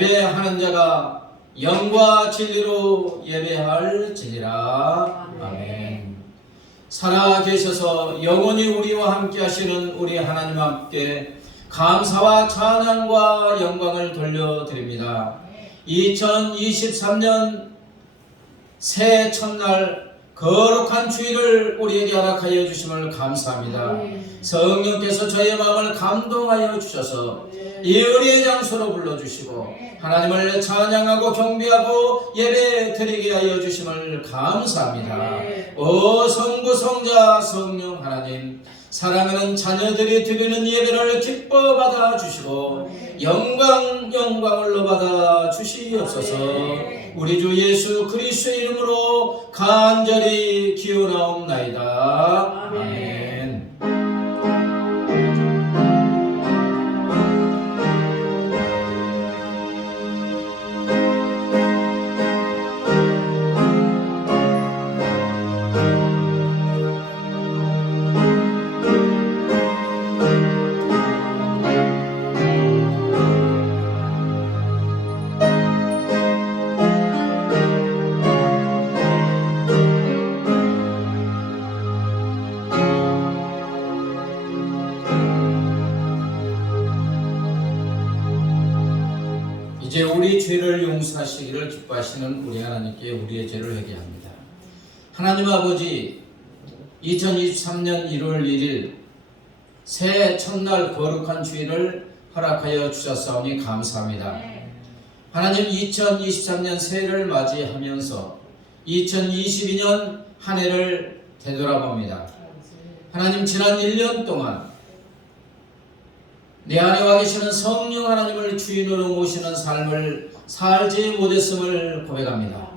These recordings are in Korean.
예배하는 자가 영과 진리로 예배할지니라. 아멘. 살아계셔서 영원히 우리와 함께 하시는 우리 하나님 앞에 감사와 찬양과 영광을 돌려드립니다. 2023년 새해 첫날 거룩한 주일을 우리에게 허락하여 주심을 감사합니다. 성령께서 저희의 마음을 감동하여 주셔서 이 은혜의 장소로 불러주시고 하나님을 찬양하고 경배하고 예배 드리게 하여 주심을 감사합니다. 오 성부 성자 성령 하나님, 사랑하는 자녀들이 드리는 예배를 기뻐 받아 주시고 영광을로 받아 주시옵소서. 우리 주 예수 그리스도의 이름으로 간절히 기원하옵나이다. 아멘. 이제 우리 죄를 용서하시기를 기뻐하시는 우리 하나님께 우리의 죄를 회개합니다. 하나님 아버지, 2023년 1월 1일 새해 첫날 거룩한 주일을 허락하여 주셨사오니 감사합니다. 하나님, 2023년 새해를 맞이하면서 2022년 한 해를 되돌아봅니다. 하나님, 지난 1년 동안 내 안에 와 계시는 성령 하나님을 주인으로 모시는 삶을 살지 못했음을 고백합니다.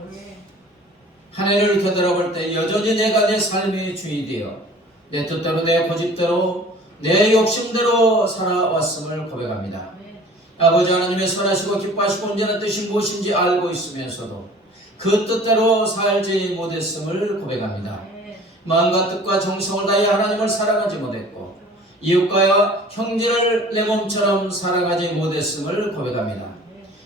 한 해를 되돌아볼 때 여전히 내가 내 삶의 주인이 되어 내 뜻대로 내 고집대로 내 욕심대로 살아왔음을 고백합니다. 아버지 하나님의 선하시고 기뻐하시고 온전한 뜻이 무엇인지 알고 있으면서도 그 뜻대로 살지 못했음을 고백합니다. 마음과 뜻과 정성을 다해 하나님을 사랑하지 못했고 이웃과 형제를 내 몸처럼 사랑하지 못했음을 고백합니다.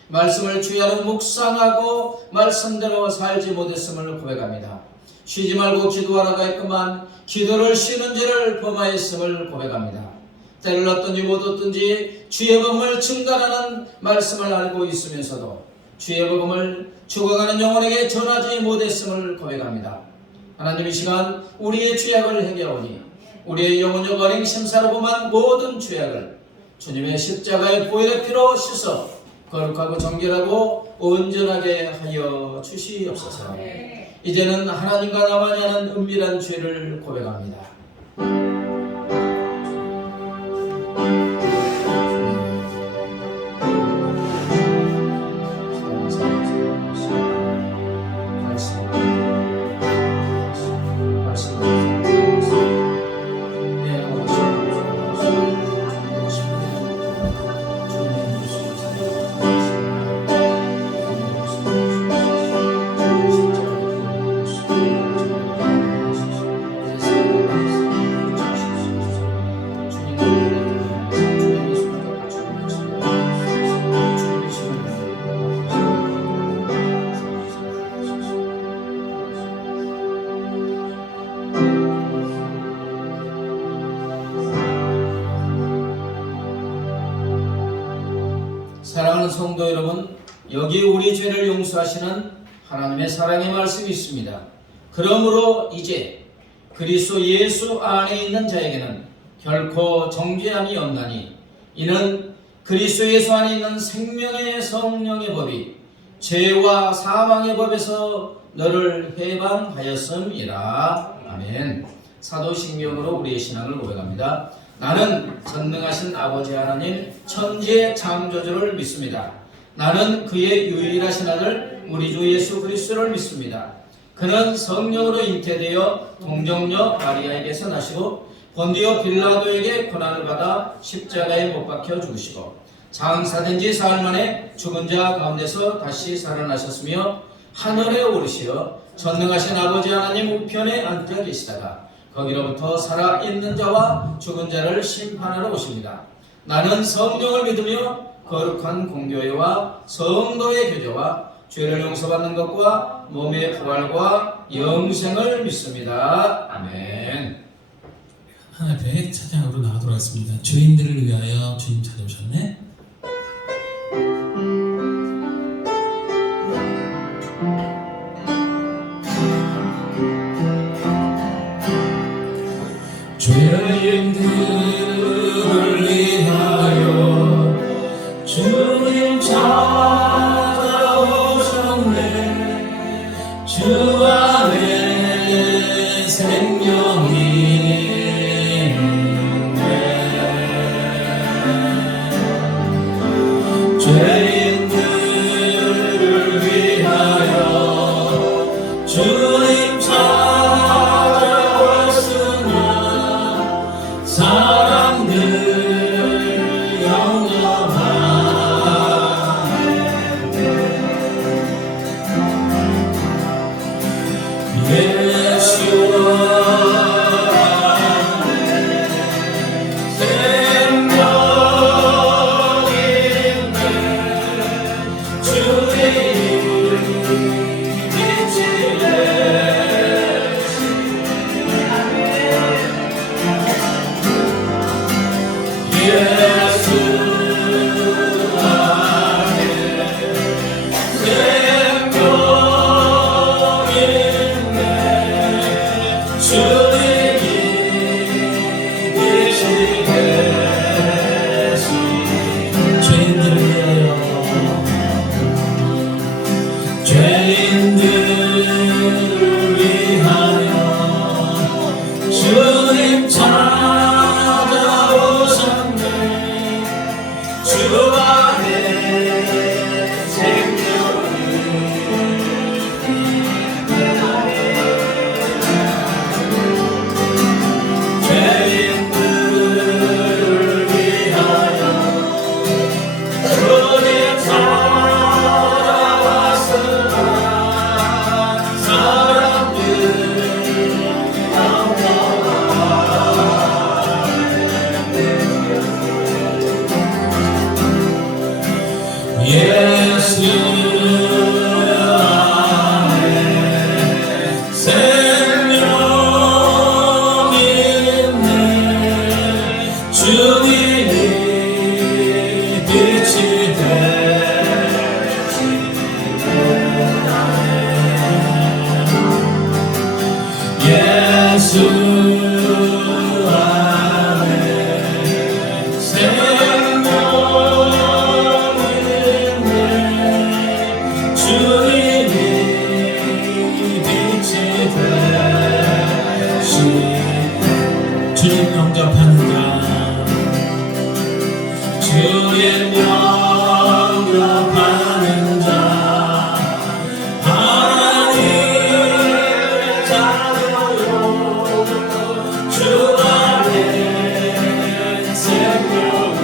말씀을 주야로 묵상하고 말씀대로 살지 못했음을 고백합니다. 쉬지 말고 기도하라고 했건만 기도를 쉬는 죄를 범하였음을 고백합니다. 때를 얻든지 못 얻든지 주의 복음을 증가하는 말씀을 알고 있으면서도 주의 복음을 죽어가는 영혼에게 전하지 못했음을 고백합니다. 하나님, 이 시간 우리의 죄악을 회개하오니 우리의 영혼적 어린 심사로 범한 모든 죄악을 주님의 십자가의 보혈의 피로 씻어 거룩하고 정결하고 온전하게 하여 주시옵소서. 이제는 하나님과 나만이 하는 은밀한 죄를 고백합니다. 사랑하는 성도 여러분, 여기 우리 죄를 용서하시는 하나님의 사랑의 말씀이 있습니다. 그러므로 이제 그리스도 예수 안에 있는 자에게는 결코 정죄함이 없나니 이는 그리스도 예수 안에 있는 생명의 성령의 법이 죄와 사망의 법에서 너를 해방하였음이라. 아멘. 사도신경으로 우리의 신앙을 고백합니다. 나는 전능하신 아버지 하나님 천지의 창조주를 믿습니다. 나는 그의 유일하신 아들 우리 주 예수 그리스도를 믿습니다. 그는 성령으로 잉태되어 동정녀 마리아에게서 나시고 본디오 빌라도에게 고난을 받아 십자가에 못 박혀 죽으시고 장사된 지 사흘 만에 죽은 자 가운데서 다시 살아나셨으며 하늘에 오르시어 전능하신 아버지 하나님 우편에 앉아 계시다가 거기로부터 살아있는 자와 죽은 자를 심판하러 오십니다. 나는 성령을 믿으며 거룩한 공교회와 성도의 교제와 죄를 용서받는 것과 몸의 부활과 영생을 믿습니다. 아멘. 하나님 앞에 찬양으로 나가도록 하겠습니다. 죄인들을 위하여 주님 찾아오셨네. 죄인들을 위하여 주님 찾아오셨네. 주 안에 생명이 있네. 죄인들을 위하여 주님 사람들 영접하네. 예수 생명인데 주의 빛이 예수 안에 생명인데 주님이 계시네. 죄인들을 위하여 주님 찾아오셨네. 주 안에 생명이 죄인들을 위하여 주님 찾아왔으나 사람들 예수 안에 생명인데 주님이 빛이 되시네. 예수 안에 주님이 빛이 되시. 주님 영접하는 자, 주님 영접하는 자, 하나님 자녀요. 주 안에 생명이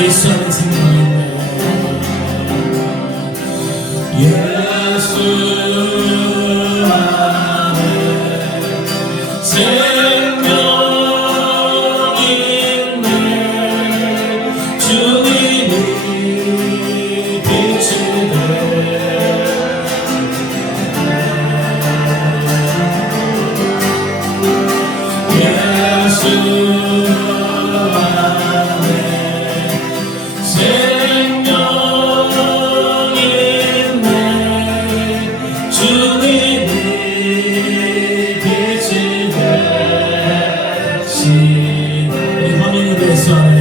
예수 안에 생명이네. 예수 안에 생명이네. 주님이 빛이네. 예수 안에 생명이네. 주님이 빛이 되시네. 이 화면으로 예수 안에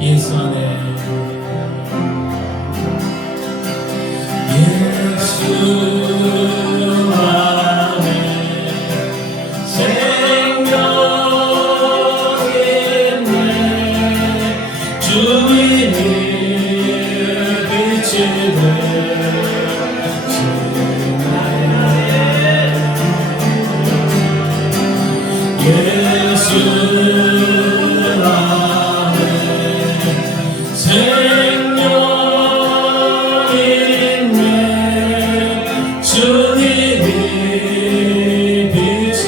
예수 안에 예수 안에 생명이네. 주님이 빛이 되시네. 예수 생명이네. 주님이 빛이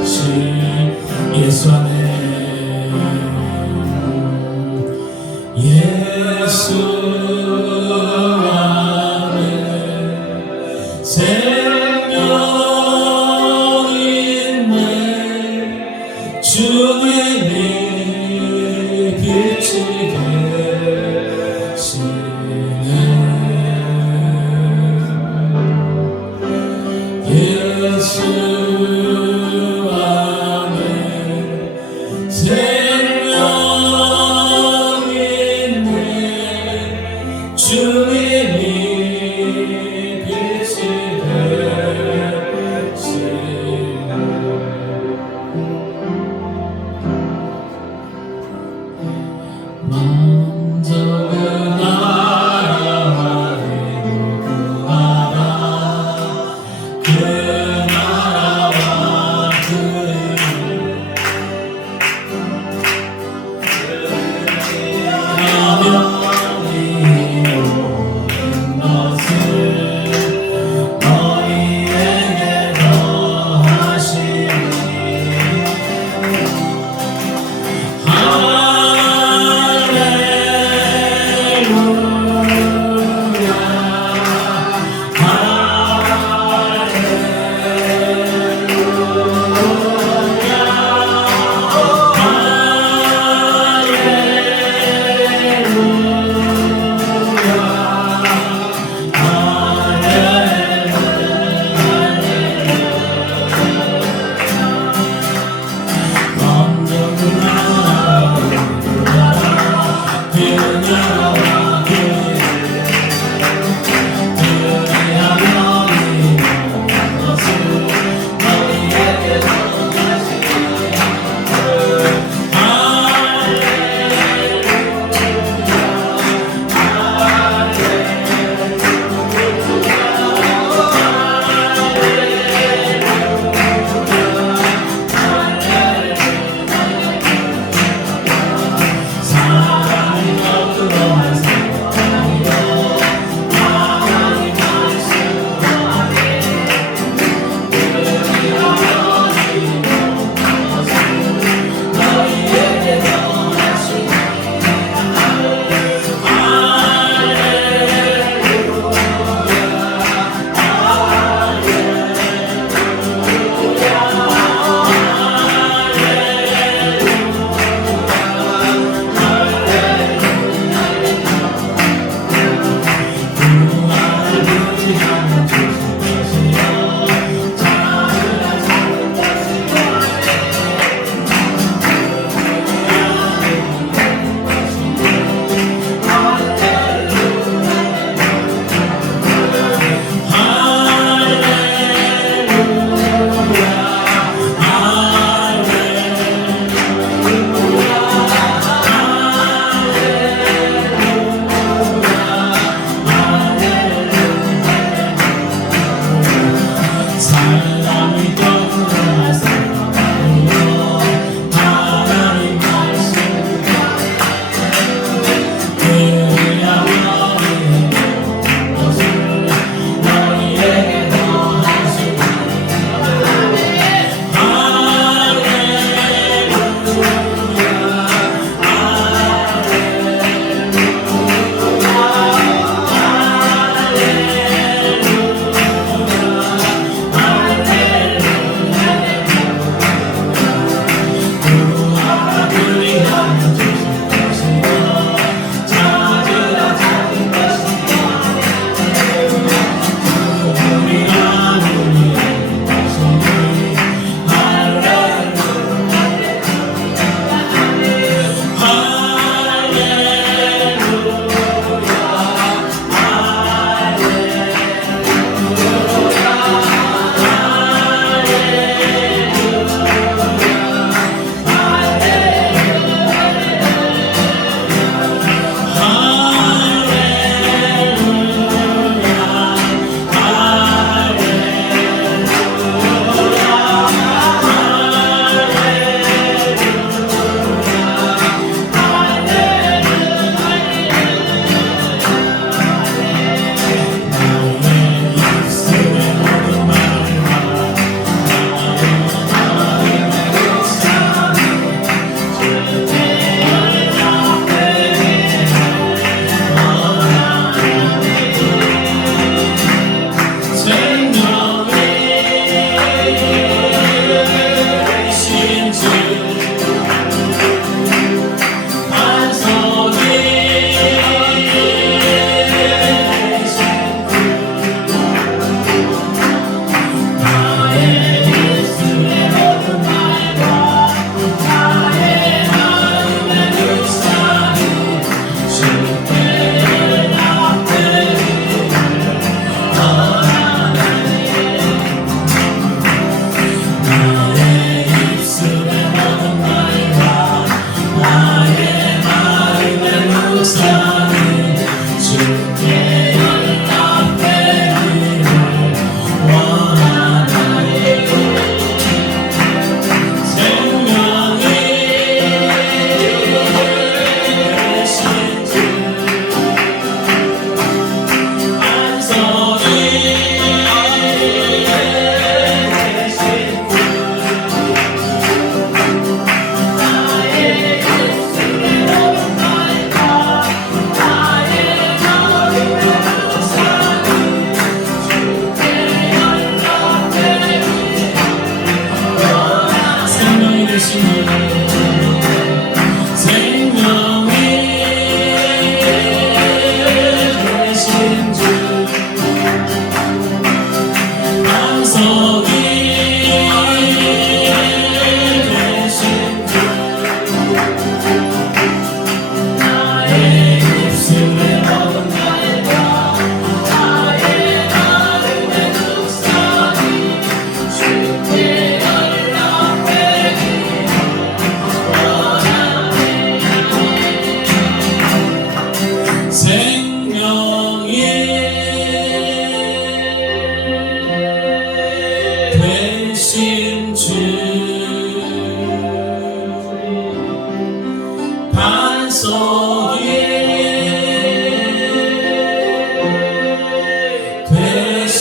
되시. 예수 안에 예수 안에 생명이네. 주님이 빛이 되시네. 예수 안에 생명이네. 주님이 빛이 되시네. 만정은 나라와 구하라. 그 나라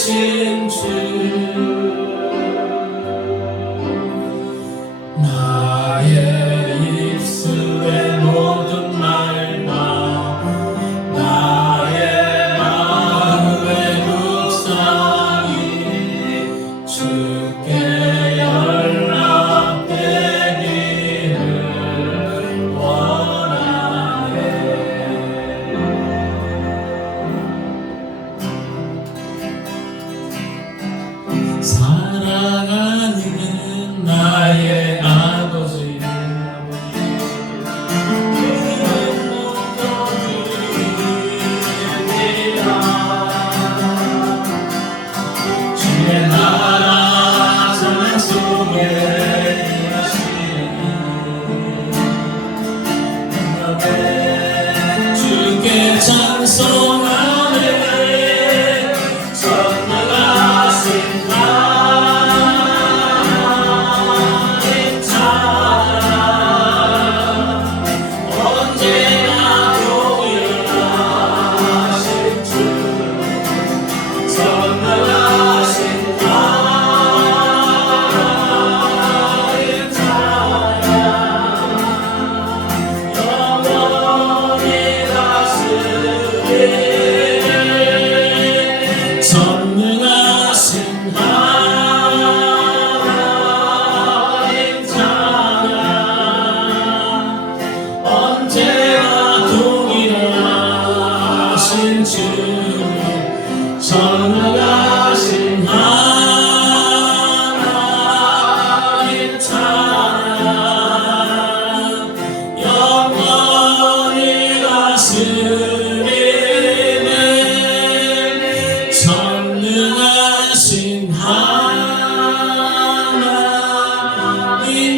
하신 주 나의 입술의 모든 말과 나의 마음의 묵상이 주께 연락되기를 원하네. 사랑하는 나의 아버지 주의 나라 찬양 속에 주께 찬송하네. 전능하신 하나님 찬양 언제나 동일하신 주 전능하신 하나님 찬양 영원히 다스리네. 전능하신 하나님 찬양 언제나 동일하신 주 전능하신 하나님 찬양 영원히 다스리네. 전능하신 하나님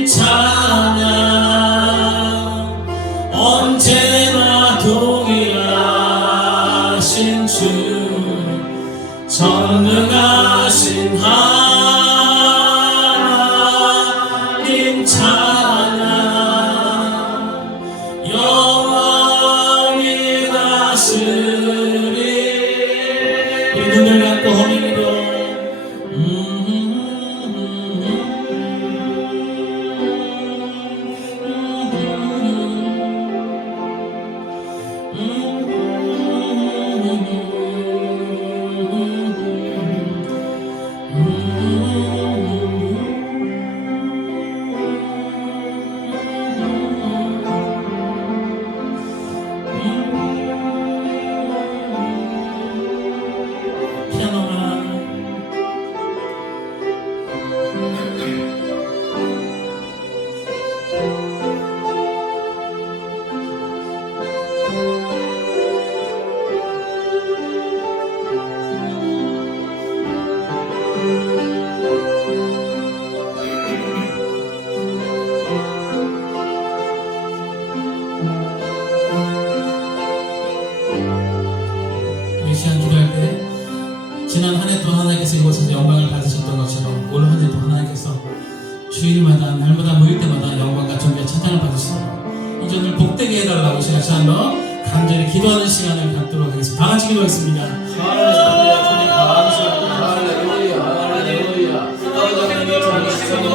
찬양 언제나 동일하신 주 전능하신 하나님 찬양 영원히 다스리네. 우리 눈을 감고 허밍으로 이 시간 기도할 때 지난 한 해 동안 하나님께서 이곳에서 영광을 받으셨던 것처럼 올 한 해도 하나님께서 주일마다 날마다 모일 때마다 영광과 존귀와 찬양을 받으시도록 이제 오늘 복되게 해달라고 시간 다시 한번 간절히 기도하는 시간을 갖도록 하겠습니다. 다 같이 기도하겠습니다. 할렐루야, 주님 감사합니다. 할렐루야, 할렐루야. 아버지 하나님, 저는 시선을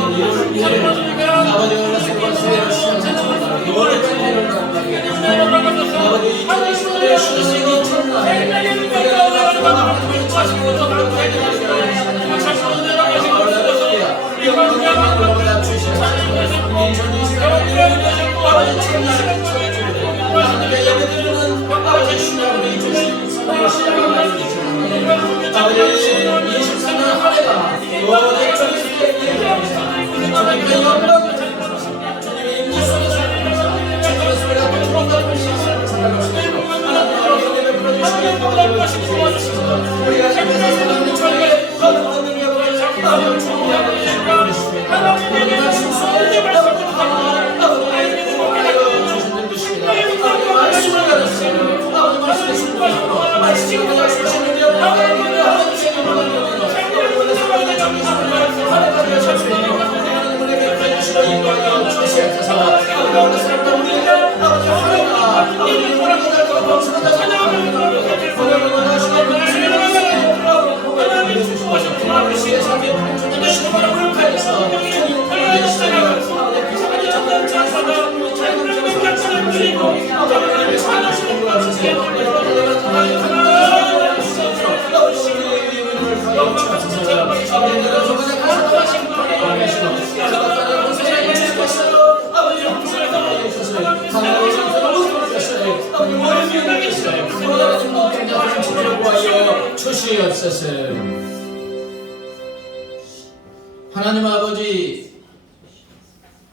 아버지 연락과 수혜를 시작하는 노래를 아버지 2020년의 신생이 첫날에 우리가 하나님을 찾고 할렐루야. 영광을 주시옵소서. 2020년의 아버지 첫날에 하나님의 예배드리는 아버지 신앙을 주시옵소서. 시작을 아버지들은 조건에 가서 하나님 계시고 가족들은 본성에 주시겠어요. 아버지 항상 가만히 계셨어요. 하나님 상태를 못 주셨어요. 아버지 머리 위에 계셨어요. 하나님 눈동자 지키고 하여 주시옵소서. 하나님 아버지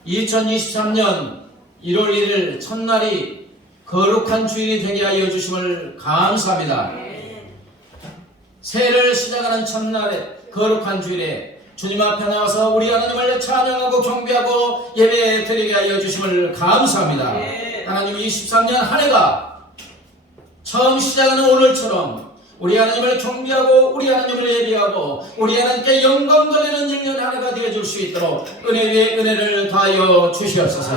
2023년 1월 1일 첫날이 거룩한 주일이 되게 하여 주심을 감사합니다. 새해를 시작하는 첫날에 거룩한 주일에 주님 앞에 나와서 우리 하나님을 찬양하고 경배하고 예배 드리게 하여 주심을 감사합니다. 하나님 23년 한 해가 처음 시작하는 오늘처럼 우리 하나님을 경배하고 우리 하나님을 예배하고 우리 하나님께 영광 돌리는 1년 한 해가 되어줄 수 있도록 은혜 위에 은혜를 더하여 주시옵소서.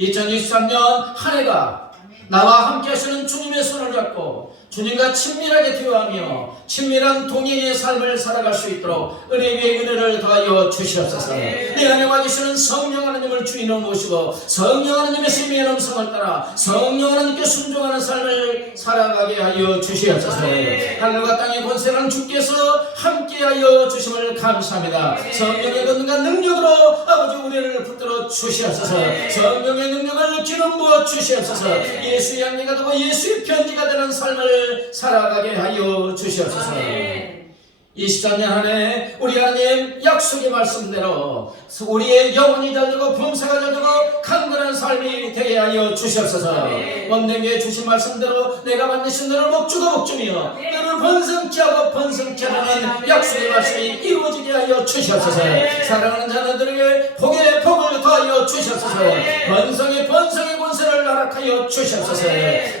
2023년 한 해가 나와 함께 하시는 주님의 손을 잡고 주님과 친밀하게 대화하며 친밀한 동행의 삶을 살아갈 수 있도록 은혜 위에 은혜를 더하여 주시옵소서. 내 안에 와 계시는 성령 하나님을 주인으로 모시고 성령 하나님의 심의의 음성을 따라 성령 하나님께 순종하는 삶을 살아가게 하여 주시옵소서. 하늘과 땅의 권세는 주께서 함께하여 주심을 감사합니다. 성령의 권능과 능력으로 아버지 우리를 붙들어 주시옵소서. 성령의 능력을 기름 부어 주시옵소서. 예수의 양리가 되고 예수의 편지가 되는 삶을 살아가게 하여 주시옵소서. 23년 한 해 우리 하나님 약속의 말씀대로 우리의 영혼이 잘되고 범사가 잘되고 강건한 삶이 되게 하여 주시옵소서. 원내교회 주신 말씀대로 내가 만드신 너를 목주고 목주며 너를 번성케 하고 번성케 하는 약속의 말씀이 이루어지게 하여 주시옵소서. 사랑하는 자녀들에게 복의 복을 더하여 주시옵소서. 번성의 권세를 허락하여 주시옵소서.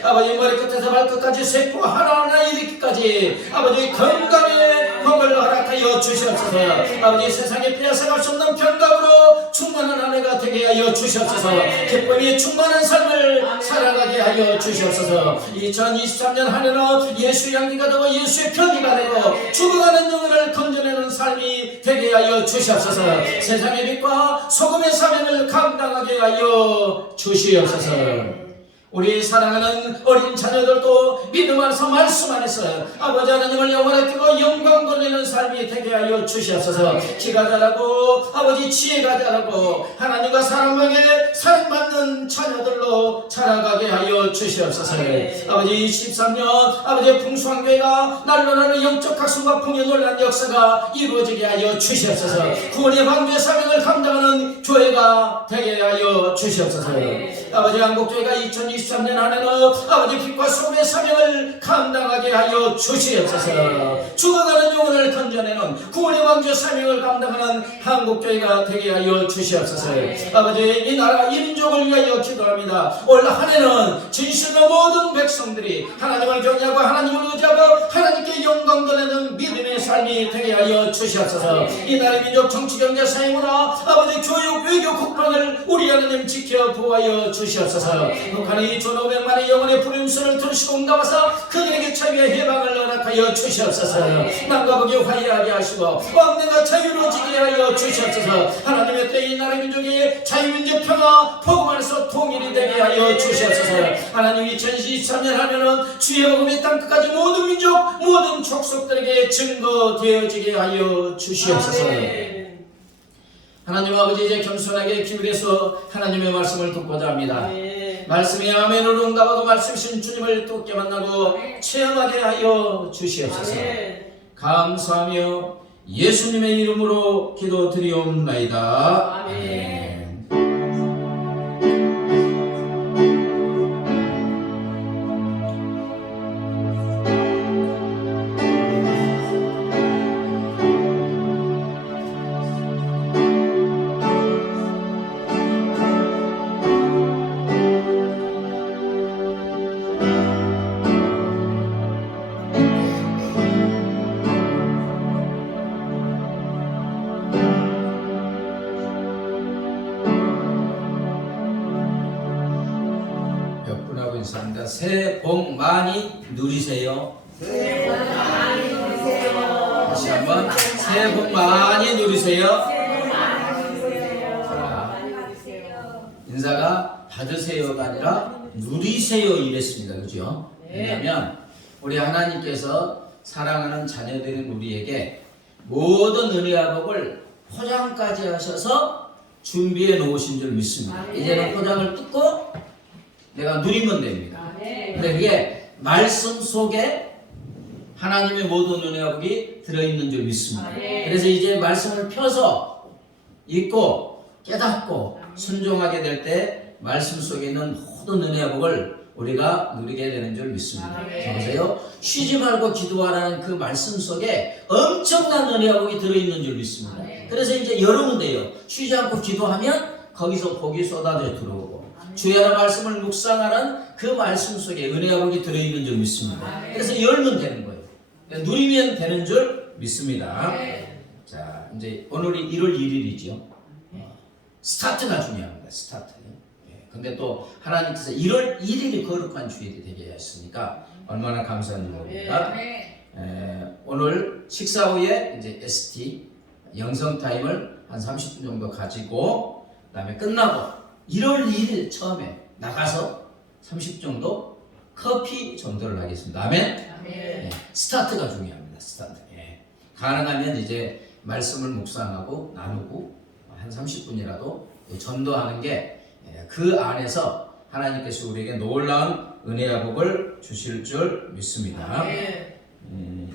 아버지 머리끝에서 발끝까지 세포 하나하나 이르기까지 아버지 건강의 복을 허락하여 주시옵소서. 아버지 세상에 빼앗아갈 수 없는 평강으로 충만한 한 해가 되게 하여 주시옵소서. 기쁨이 충만한 삶을 살아가게 하여 주시옵소서. 2023년 한 해는 예수의 양리가 되고 예수의 편지가 되고 죽어가는 영혼을 건져내는 삶이 되게 하여 주시옵소서. 세상의 빛과 소금의 사명을 감당하게 하여 주시옵소서. 우리 사랑하는 어린 자녀들도 믿음 안에서 말씀 안에서 아버지 하나님을 영원히 뜨고 영광 돌리는 삶이 되게 하여 주시옵소서. 기가 자라고 아버지 지혜가 자라고 하나님과 사랑방에 사랑받는 자녀들로 자라가게 하여 주시옵소서. 아버지 23년 아버지 풍수한교회가 날로 날로 영적 각성과 풍요 놀란 역사가 이루어지게 하여 주시옵소서. 구원의 방주의 사명을 감당하는 교회가 되게 하여 주시옵소서. 아버지 한국교회가 2023년 한 해는 아버지 빛과 소금의 사명을 감당하게 하여 주시옵소서. 죽어가는 영혼을 건져내는 구원의 왕조 사명을 감당하는 한국교회가 되게 하여 주시옵소서. 아버지 이 나라 이 민족을 위하여 기도합니다. 올 한 해는 진실로 모든 백성들이 하나님을 경외하고 하나님을 의지하고 하나님께 영광 돌리는 믿음의 삶이 되게 하여 주시옵소서. 이 나라의 민족 정치 경제 사회문화 아버지 교육 외교 국방을 우리 하나님 지켜 보호하여 주시옵소서. 북한이 2,500만의 영혼의 부름소를 들으시고 응답하사 그들에게 자유의 해방을 허락하여 주시옵소서. 남과 북이 화해하게 하시고 왕래가 자유로워지게 하여 주시옵소서. 하나님의 때에 이 나라 민족의 자유민족 평화 복음 안에서 통일이 되게 하여 주시옵소서. 하나님 2023년 하면은 주의 복음이 땅끝까지 모든 민족 모든 족속들에게 증거되어지게 하여 주시옵소서. 하나님 아버지 이제 겸손하게 기울여서 하나님의 말씀을 듣고자 합니다. 말씀이 아멘으로 응답하고 말씀이신 주님을 또 만나고 체험하게 하여 주시옵소서. 감사하며 예수님의 이름으로 기도드리옵나이다. 아멘. 인사합니다. 새해 복 많이 누리세요. 새해 복 많이 누리세요. 다시 한번 새해 복 많이 누리세요. 새해 복 많이 누리세요. 인사가 받으세요가 아니라 누리세요 이랬습니다. 그죠? 왜냐하면 우리 하나님께서 사랑하는 자녀들인 우리에게 모든 은혜와 복을 포장까지 하셔서 준비해 놓으신 줄 믿습니다. 아멘. 이제는 포장을 뜯고 내가 누리면 됩니다. 아멘. 근데 그게 말씀 속에 하나님의 모든 은혜와 복이 들어있는 줄 믿습니다. 아멘. 그래서 이제 말씀을 펴서 읽고 깨닫고 순종하게 될 때 말씀 속에 있는 모든 은혜와 복을 우리가 누리게 되는 줄 믿습니다. 아멘. 자, 보세요. 쉬지 말고 기도하라는 그 말씀 속에 엄청난 은혜와 복이 들어있는 줄 믿습니다. 아멘. 그래서 이제 열으면 돼요. 쉬지 않고 기도하면 거기서 복이 쏟아져 들어오고 주의 하나님 말씀을 묵상하는 그 말씀 속에 은혜와 복이 들어있는 줄 믿습니다. 아멘. 그래서 열면 되는 거예요. 누리면 되는 줄 믿습니다. 아멘. 자, 이제 오늘이 1월 1일이죠. 스타트가 중요합니다. 스타트. 예, 근데 또 하나님께서 1월 1일이 거룩한 주일이 되게 하셨으니까 얼마나 감사한지 모릅니다. 오늘 식사 후에 이제 ST 영성 타임을 한 30분 정도 가지고 그다음에 끝나고 1월 1일 처음에 나가서 30 정도 커피 전도를 하겠습니다. 아멘. 예, 스타트가 중요합니다. 스타트. 예. 가능하면 이제 말씀을 묵상하고 나누고 한 30분이라도 전도하는 게 그 안에서 하나님께서 우리에게 놀라운 은혜와 복을 주실 줄 믿습니다.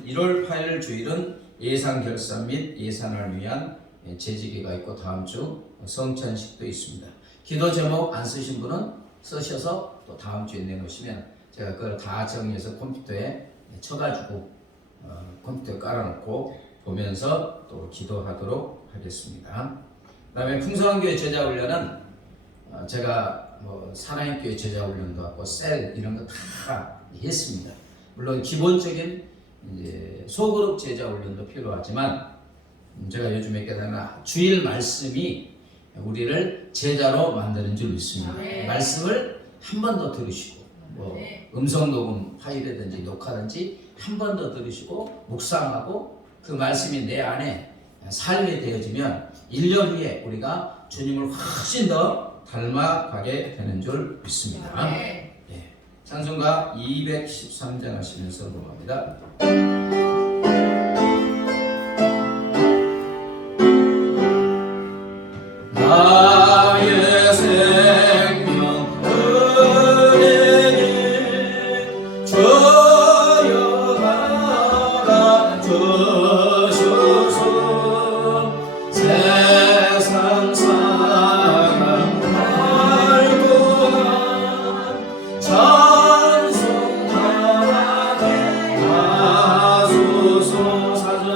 1월 8일 주일은 예산 결산 및 예산을 위한 재지기가 있고 다음 주 성찬식도 있습니다. 기도 제목 안 쓰신 분은 쓰셔서 또 다음 주에 내놓으시면 제가 그걸 다 정리해서 컴퓨터에 쳐가지고 컴퓨터에 깔아놓고 보면서 또 기도하도록 하겠습니다. 그 다음에 풍성한교회 제자훈련은 제가 뭐 사랑의교회 제자훈련도 하고 셀 이런 거 다 했습니다. 물론 기본적인 이제 소그룹 제자훈련도 필요하지만 제가 요즘에 깨달은 주일 말씀이 우리를 제자로 만드는 줄 믿습니다. 아멘. 말씀을 한 번 더 들으시고 뭐 음성 녹음 파일이든지 녹화든지 한 번 더 들으시고 묵상하고 그 말씀이 내 안에 삶이 되어지면 1년 후에 우리가 주님을 훨씬 더 닮아가게 되는 줄 믿습니다. 예. 찬송가 213장 하시면서 넘어갑니다. 나의 생명 은혜를 주여 받아 주소서. 세상 사랑 말고난 찬송하게 하소서. 사절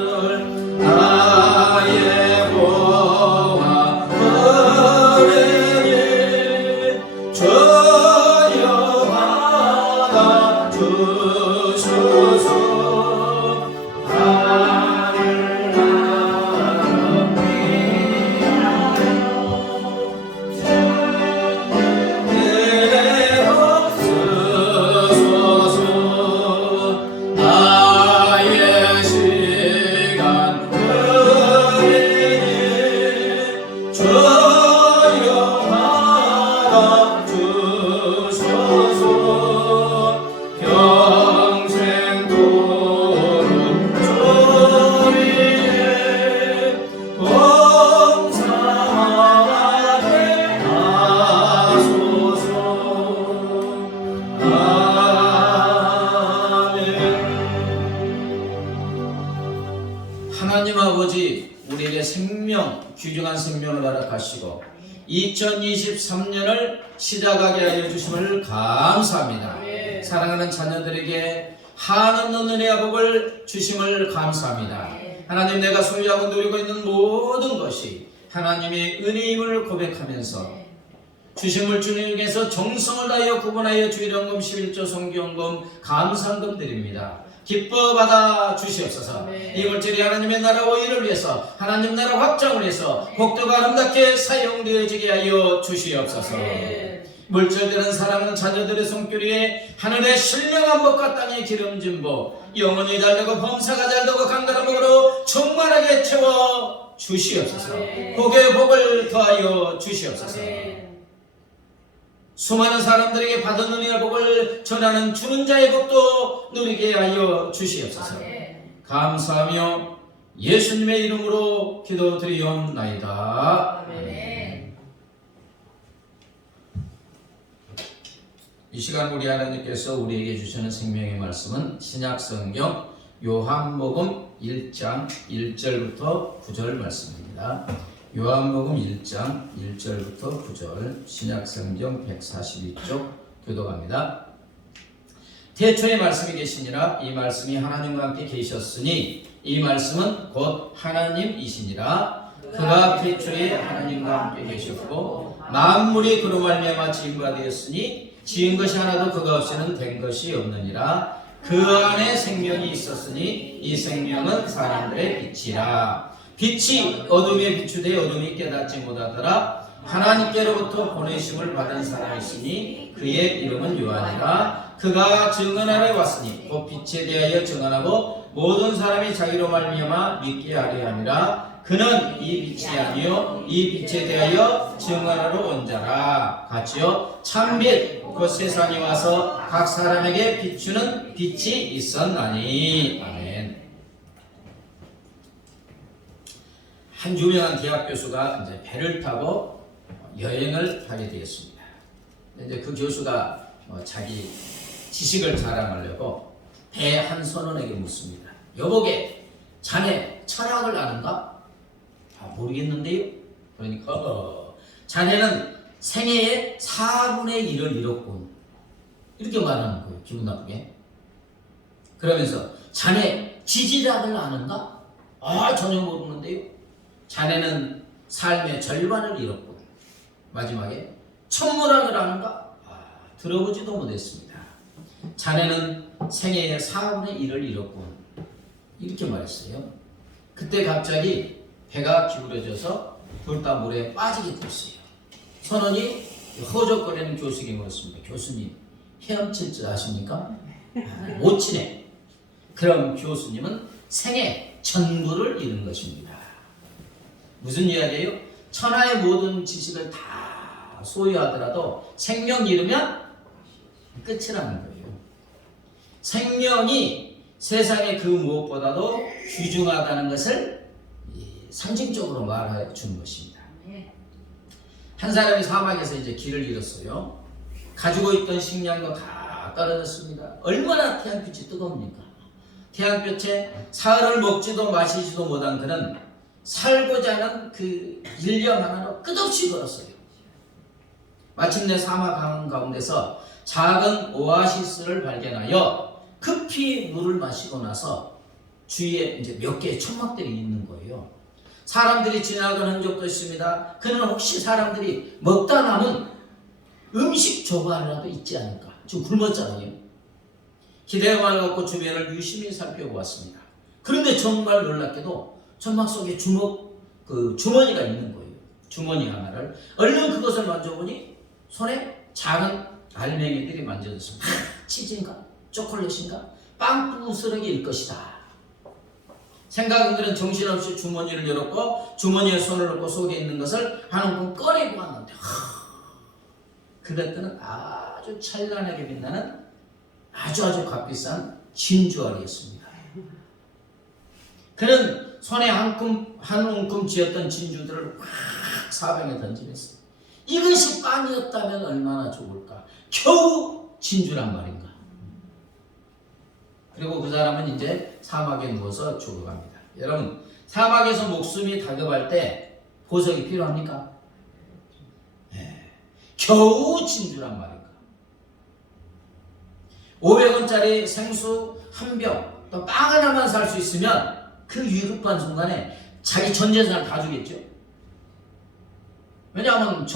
나의 보화 은혜를 주여 받아 주소서. 하늘 나라 은혜 없으소서. 나의 시간 은혜를 주여 받아 주소서. 평생도록 주위에 봉사하게 하소서. 아멘. 하나님 아버지 우리에게 생명, 귀중한 생명을 허락하시고 2023년을 시작하게 하여 주심을 감사합니다. 사랑하는 자녀들에게 한없는 은혜와 복을 주심을 감사합니다. 하나님, 내가 소유하고 누리고 있는 모든 것이 하나님의 은혜임을 고백하면서 주심을 주님께서 정성을 다하여 구분하여 주일연금 11조 성경금 감상금 드립니다. 기뻐 받아 주시옵소서. 이 물질이 하나님의 나라와 일을 위해서 하나님 나라 확장을 위해서 복되고 아름답게 사용되어지게 하여 주시옵소서. 물질들은 사랑하는 자녀들의 손길 위에 하늘의 신령한 복과 땅의 기름진 복, 영혼이 잘되고 범사가 잘되고 강건한 복으로 충만하게 채워 주시옵소서. 복의 복을 더하여 주시옵소서. 수많은 사람들에게 받은 은혜의 복을 전하는 주는 자의 복도 누리게 하여 주시옵소서. 감사하며 예수님의 이름으로 기도드리옵나이다. 아멘. 이 시간 우리 하나님께서 우리에게 주시는 생명의 말씀은 신약성경 요한복음 1장 1절부터 9절 말씀입니다. 요한복음 1장 1절부터 9절 신약성경 142쪽 교독합니다. 태초에 말씀이 계시니라 이 말씀이 하나님과 함께 계셨으니 이 말씀은 곧 하나님이시니라. 그가 태초에 하나님과 함께 계셨고 만물이 그로 말미암아 지은 바 되었으니 지은 것이 하나도 그가 없이는 된 것이 없느니라. 그 안에 생명이 있었으니 이 생명은 사람들의 빛이라. 빛이 어둠에 비추되 어둠이 깨닫지 못하더라. 하나님께로부터 보내심을 받은 사람이 있으니 그의 이름은 요한이라. 그가 증언하러 왔으니 곧 빛에 대하여 증언하고 모든 사람이 자기로 말미암아 믿게 하려 함이라. 그는 이 빛이 아니요 이 빛에 대하여 증언하러 온 자라. 같이요 참빛 곧 세상에 와서 각 사람에게 비추는 빛이 있었나니. 아멘. 한 유명한 대학 교수가 이제 배를 타고 여행을 하게 되었습니다. 이제 그 교수가 자기 지식을 자랑하려고 배 한 선원에게 묻습니다. 여보게, 자네 철학을 아는가? 모르겠는데요. 그러니까 자네는 생애의 4분의 1을 잃었군. 이렇게 말하는 거예요. 기분 나쁘게. 그러면서 자네 지질학을 아는가? 전혀 모르는데요. 자네는 삶의 절반을 잃었군. 마지막에 천문학을 아는가? 들어보지도 못했습니다. 자네는 생애의 4분의 1을 잃었군. 이렇게 말했어요. 그때 갑자기 배가 기울어져서 둘 다 물에 빠지게 됐어요. 선원이 허적거리는 교수에게 물었습니다. 교수님, 헤엄칠 줄 아십니까? 못 치네. 그럼 교수님은 생애 전부를 잃은 것입니다. 무슨 이야기예요? 천하의 모든 지식을 다 소유하더라도 생명 잃으면 끝이라는 거예요. 생명이 세상의 그 무엇보다도 귀중하다는 것을 상징적으로 말해 주는 것입니다. 한 사람이 사막에서 이제 길을 잃었어요. 가지고 있던 식량도 다 떨어졌습니다. 얼마나 태양빛이 뜨겁습니까? 태양볕에 사흘을 먹지도 마시지도 못한 그는 살고자 하는 그 일념 하나로 끝없이 걸었어요. 마침내 사막 한가운데서 작은 오아시스를 발견하여 급히 물을 마시고 나서 주위에 이제 몇 개의 천막들이 있는 거예요. 사람들이 지나가는 흔적도 있습니다. 그는 혹시 사람들이 먹다 남은 음식 조각이라도 있지 않을까? 지금 굶었잖아요. 기대감을 갖고 주변을 유심히 살펴보았습니다. 그런데 정말 놀랍게도 천막 속에 주머니가 있는 거예요. 주머니 하나를. 얼른 그것을 만져보니 손에 작은 알맹이들이 만져졌습니다. 치즈인가? 초콜릿인가? 빵 부스러기일 것이다. 생각은 그는 정신없이 주머니를 열었고 주머니에 손을 넣고 속에 있는 것을 한 움큼 꺼내고 왔는데 그것들은 아주 찬란하게 빛나는 아주 값비싼 진주알이었습니다. 그는 손에 한 움큼 쥐었던 진주들을 확 사방에 던지면서 이것이 빵이었다면 얼마나 좋을까? 겨우 진주란 말인가? 그리고 그 사람은 이제 사막에 누워서 죽어갑니다. 여러분, 사막에서 목숨이 다급할 때 보석이 필요합니까? 겨우 진주란 말인가? 500원짜리 생수 한 병, 또 빵 하나만 살 수 있으면 그 위급한 순간에 자기 전 재산을 다 주겠죠? 왜냐하면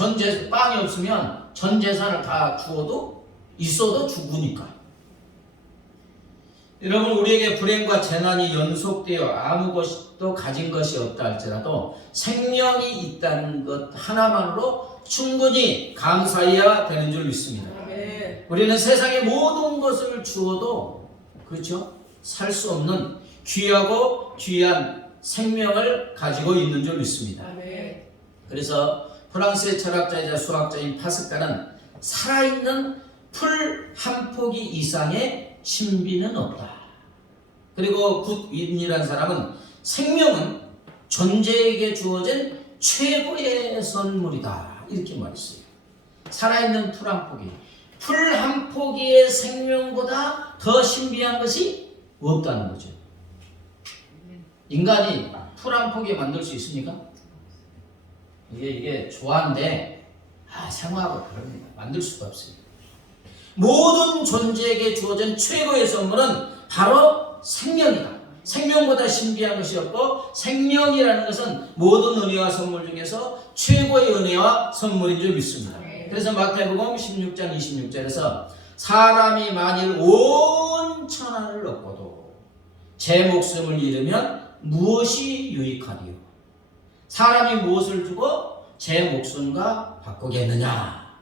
빵이 없으면 전 재산을 다 주어도 있어도 죽으니까. 여러분, 우리에게 불행과 재난이 연속되어 아무 것도 가진 것이 없다 할지라도 생명이 있다는 것 하나만으로 충분히 감사해야 되는 줄 믿습니다. 우리는 세상의 모든 것을 주어도 그렇죠? 살 수 없는 귀하고 귀한 생명을 가지고 있는 줄 믿습니다. 그래서 프랑스의 철학자이자 수학자인 파스칼은 살아있는 풀 한 포기 이상의 신비는 없다. 그리고 굿윈이라는 사람은 생명은 존재에게 주어진 최고의 선물이다. 이렇게 말했어요. 살아있는 풀 한 포기. 풀 한 포기의 생명보다 더 신비한 것이 없다는 거죠. 인간이 풀 한 포기 만들 수 있습니까? 이게 좋아한데 생화하고 다릅니다. 만들 수가 없어요. 모든 존재에게 주어진 최고의 선물은 바로 생명이다. 생명보다 신비한 것이 없고 생명이라는 것은 모든 은혜와 선물 중에서 최고의 은혜와 선물인 줄 믿습니다. 그래서 마태복음 16장 26절에서 사람이 만일 온 천하를 얻고도 제 목숨을 잃으면 무엇이 유익하리요? 사람이 무엇을 주고 제 목숨과 바꾸겠느냐?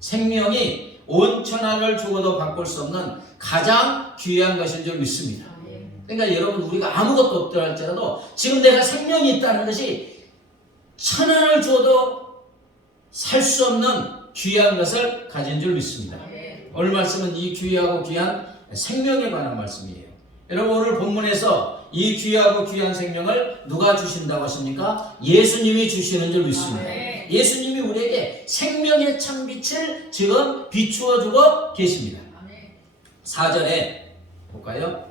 생명이 온 천하를 주고도 바꿀 수 없는 가장 귀한 것인 줄 믿습니다. 그러니까 여러분, 우리가 아무것도 없더라 할지라도 지금 내가 생명이 있다는 것이 천하를 주어도 살 수 없는 귀한 것을 가진 줄 믿습니다. 오늘 말씀은 이 귀하고 귀한 생명에 관한 말씀이에요. 여러분, 오늘 본문에서 이 귀하고 귀한 생명을 누가 주신다고 하십니까? 예수님이 주시는 줄 믿습니다. 예수님이 우리에게 생명의 참빛을 지금 비추어 주고 계십니다. 4절에 볼까요?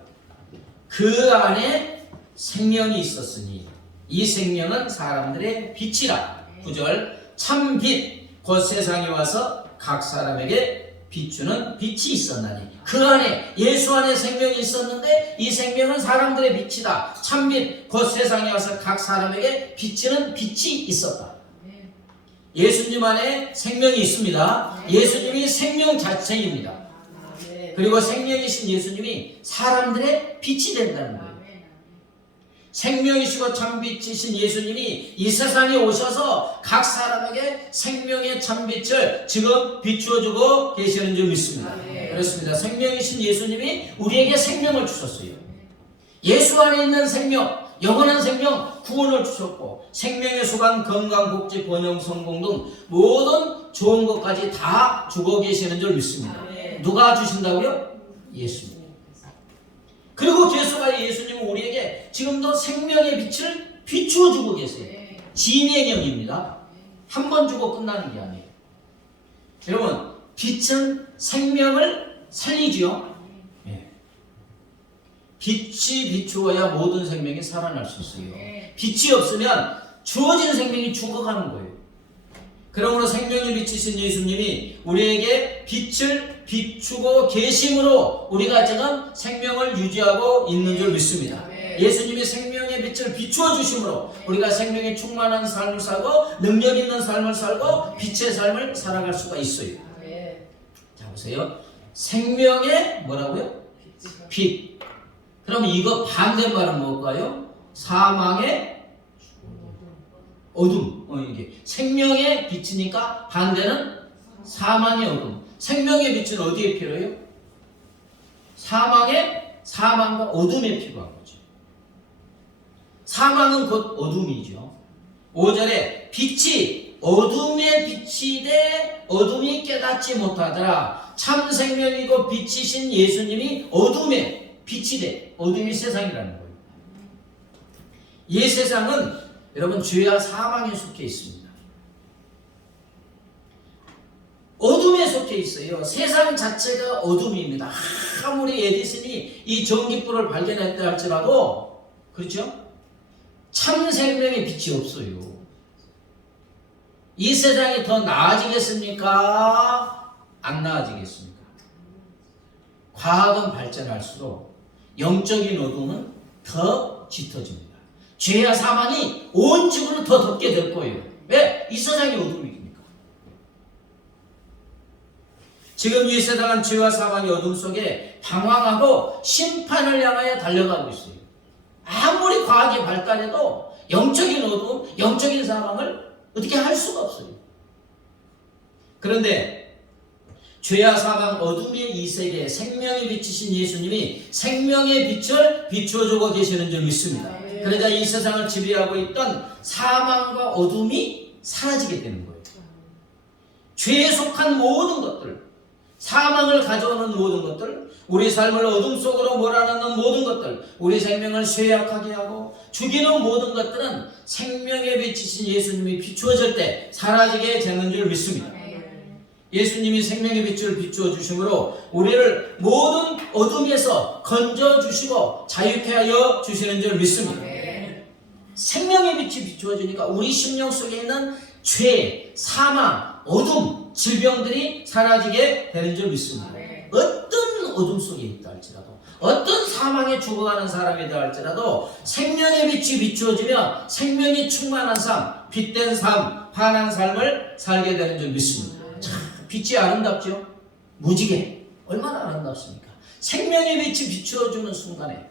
그 안에 생명이 있었으니 이 생명은 사람들의 빛이라. 9절 참빛 곧 세상에 와서 각 사람에게 비추는 빛이 있었나니. 그 안에, 예수 안에 생명이 있었는데 이 생명은 사람들의 빛이다. 참빛 곧 세상에 와서 각 사람에게 비치는 빛이 있었다. 예수님 안에 생명이 있습니다. 예수님이 생명 자체입니다. 그리고 생명이신 예수님이 사람들의 빛이 된다는 거예요. 생명이시고 참빛이신 예수님이 이 세상에 오셔서 각 사람에게 생명의 참빛을 지금 비추어주고 계시는 줄 믿습니다. 그렇습니다. 생명이신 예수님이 우리에게 생명을 주셨어요. 예수 안에 있는 생명, 영원한 생명, 구원을 주셨고 생명의 수간, 건강, 복지, 번영, 성공 등 모든 좋은 것까지 다 주고 계시는 줄 믿습니다. 누가 주신다고요? 예수님. 그리고 계속하여 예수님은 우리에게 지금도 생명의 빛을 비추어 주고 계세요. 진행형입니다. 한 번 주고 끝나는 게 아니에요. 여러분, 빛은 생명을 살리지요. 빛이 비추어야 모든 생명이 살아날 수 있어요. 빛이 없으면 주어진 생명이 죽어가는 거예요. 그러므로 생명을 비추신 예수님이 우리에게 빛을 비추고 계심으로 우리가 지금 생명을 유지하고 있는 줄 믿습니다. 예수님이 생명의 빛을 비추어 주심으로 우리가 생명이 충만한 삶을 살고 능력 있는 삶을 살고 빛의 삶을 살아갈 수가 있어요. 자, 보세요. 생명의 뭐라고요? 빛. 그럼 이거 반대말은 뭘까요? 사망의 어둠. 이게 생명의 빛이니까 반대는 사망의 어둠. 생명의 빛은 어디에 필요해요? 사망과 어둠에 필요한 거죠. 사망은 곧 어둠이죠. 5절에 빛이 어둠의 빛이 돼 어둠이 깨닫지 못하더라. 참 생명이고 빛이신 예수님이 어둠의 빛이 돼 어둠이 세상이라는 거예요. 이 세상은 여러분 죄와 사망에 속해 있습니다. 어둠에 속해 있어요. 세상 자체가 어둠입니다. 아무리 에디슨이 이 전기불을 발견했다 할지라도 그렇죠? 참 생명의 빛이 없어요. 이 세상이 더 나아지겠습니까? 안 나아지겠습니까? 과학은 발전할수록 영적인 어둠은 더 짙어집니다. 죄와 사망이 온 지구를 더 덮게 될 거예요. 왜? 이 세상이 어둠이니까. 지금 이 세상은 죄와 사망의 어둠 속에 방황하고 심판을 향하여 달려가고 있어요. 아무리 과학이 발달해도 영적인 어둠, 영적인 사망을 어떻게 할 수가 없어요. 그런데 죄와 사망 어둠의 이 세계에 생명이 비치신 예수님이 생명의 빛을 비추어주고 계시는 줄 믿습니다. 그러자 이 세상을 지배하고 있던 사망과 어둠이 사라지게 되는 거예요. 죄에 속한 모든 것들, 사망을 가져오는 모든 것들, 우리 삶을 어둠 속으로 몰아넣는 모든 것들, 우리 생명을 쇠약하게 하고 죽이는 모든 것들은 생명에 비치신 예수님이 비추어질 때 사라지게 되는 줄 믿습니다. 예수님이 생명의 빛을 비추어 주심으로 우리를 모든 어둠에서 건져 주시고 자유케 하여 주시는 줄 믿습니다. 생명의 빛이 비추어지니까 우리 심령 속에 있는 죄, 사망, 어둠, 질병들이 사라지게 되는 줄 믿습니다. 어떤 어둠 속에 있다 할지라도, 어떤 사망에 죽어가는 사람이다 할지라도 생명의 빛이 비추어지면 생명이 충만한 삶, 빛된 삶, 환한 삶을 살게 되는 줄 믿습니다. 참, 빛이 아름답죠? 무지개 얼마나 아름답습니까? 생명의 빛이 비추어주는 순간에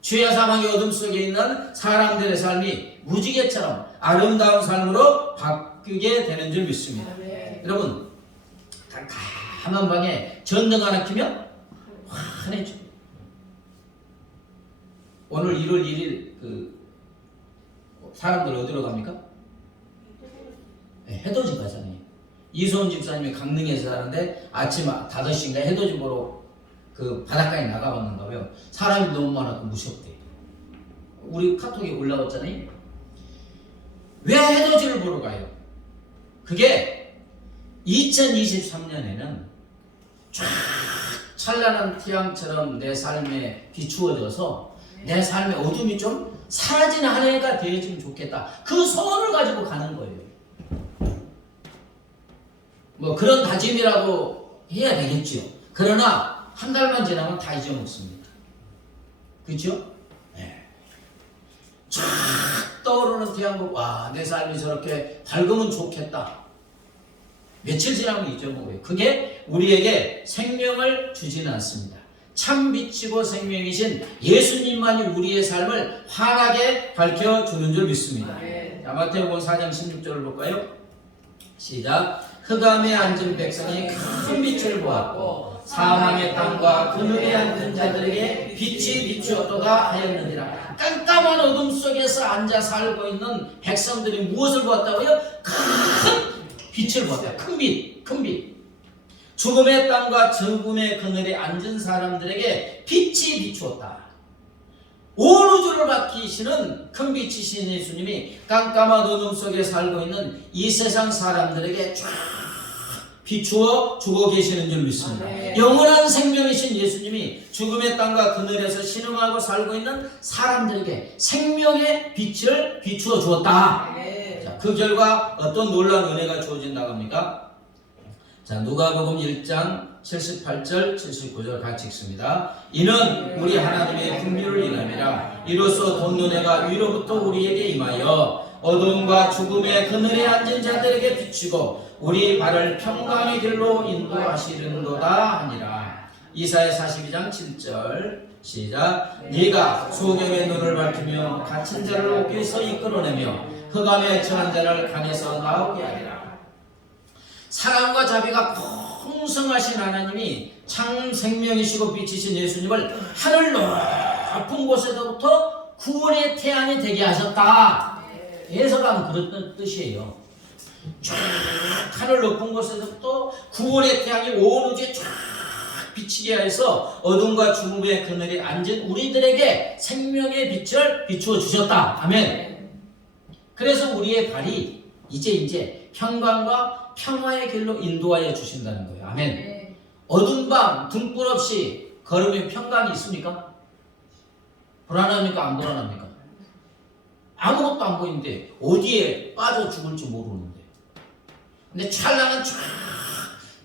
죄와 사망의 어둠 속에 있는 사람들의 삶이 무지개처럼 아름다운 삶으로 바뀌게 되는 줄 믿습니다. 여러분, 깜깜한 방에 전등 하나 켜면 환해져. 오늘 1월 1일 사람들 어디로 갑니까? 네, 해돋이 가잖아요. 이소은 집사님이 강릉에서 사는데 아침 5시인가 해돋이 보러 그 바닷가에 나가봤는가 봐요. 사람이 너무 많아서 무섭대. 우리 카톡에 올라왔잖아요. 왜 해돋이를 보러 가요? 그게 2023년에는 쫙 찬란한 태양처럼 내 삶에 비추어져서 내 삶의 어둠이 좀 사라지는 한 해가 되어지면 좋겠다. 그 소원을 가지고 가는 거예요. 뭐 그런 다짐이라도 해야 되겠죠. 그러나 한 달만 지나면 다 잊어먹습니다. 그렇죠? 네. 쫙 떠오르는 태양 보고 와, 내 삶이 저렇게 밝으면 좋겠다. 며칠 지나면 잊어먹어요. 그게 우리에게 생명을 주지는 않습니다. 참 빛이고 생명이신 예수님만이 우리의 삶을 환하게 밝혀주는 줄 믿습니다. 자, 마태복음 4장 16절을 볼까요? 시작. 흑암에 앉은 백성이 큰 빛을 보았고 사망의 땅과 그늘에 앉은 자들에게 빛이 비추었도다 하였느니라. 깜깜한 어둠 속에서 앉아 살고 있는 백성들이 무엇을 보았다고요? 큰 빛을 보았다. 큰 빛, 큰 빛. 죽음의 땅과 죽음의 그늘에 앉은 사람들에게 빛이 비추었다. 온 우주를 바뀌시는 큰 빛이신 예수님이 깜깜한 어둠 속에 살고 있는 이 세상 사람들에게 쫙 비추어 주고 계시는 줄 믿습니다. 영원한 생명이신 예수님이 죽음의 땅과 그늘에서 신음하고 살고 있는 사람들에게 생명의 빛을 비추어 주었다. 자, 그 결과 어떤 놀라운 은혜가 주어진다고 합니까? 자, 누가복음 1장 78절 79절 같이 읽습니다. 이는 우리 하나님의 긍휼을 인함이라. 이로써 돈 눈해가 위로부터 우리에게 임하여 어둠과 죽음의 그늘에 앉은 자들에게 비치고 우리 발을 평강의 길로 인도하시는도다 하니라. 이사야 42장 7절 시작. 네가 소경의 눈을 밝히며 갇힌 자를 옥에서 이끌어내며 흑암에 처한 자를 강에서 나오게 하리라. 사랑과 자비가 풍성하신 하나님이 참 생명이시고 빛이신 예수님을 하늘 높은 곳에서부터 구원의 태양이 되게 하셨다. 해석하면 그런 뜻이에요. 쫙 하늘 높은 곳에서부터 구원의 태양이 온 우주에 쫙 비치게 해서 어둠과 죽음의 그늘에 앉은 우리들에게 생명의 빛을 비추어 주셨다. 아멘. 그래서 우리의 발이 이제 평강과 평화의 길로 인도하여 주신다는 거예요. 아멘. 어두운 밤 등불 없이 걸으면 평강이 있습니까? 불안합니까? 안 불안합니까? 아무것도 안 보이는데 어디에 빠져 죽을지 모르는데, 근데 찬란한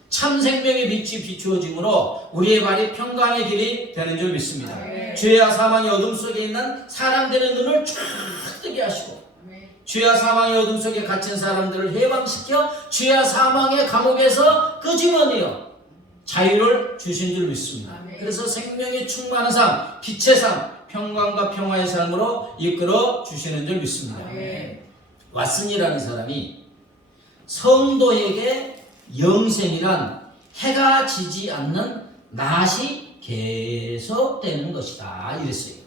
참 생명의 빛이 비추어짐으로 우리의 발이 평강의 길이 되는 줄 믿습니다. 죄와 사망의 어둠 속에 있는 사람들의 눈을 쫙 뜨게 하시고 죄와 사망의 어둠 속에 갇힌 사람들을 해방시켜 죄와 사망의 감옥에서 끄집어내어 자유를 주신 줄 믿습니다. 그래서 생명의 충만한 삶, 빛의 삶, 평강과 평화의 삶으로 이끌어 주시는 줄 믿습니다. 왓슨이라는 사람이 성도에게 영생이란 해가 지지 않는 낮이 계속되는 것이다 이랬어요.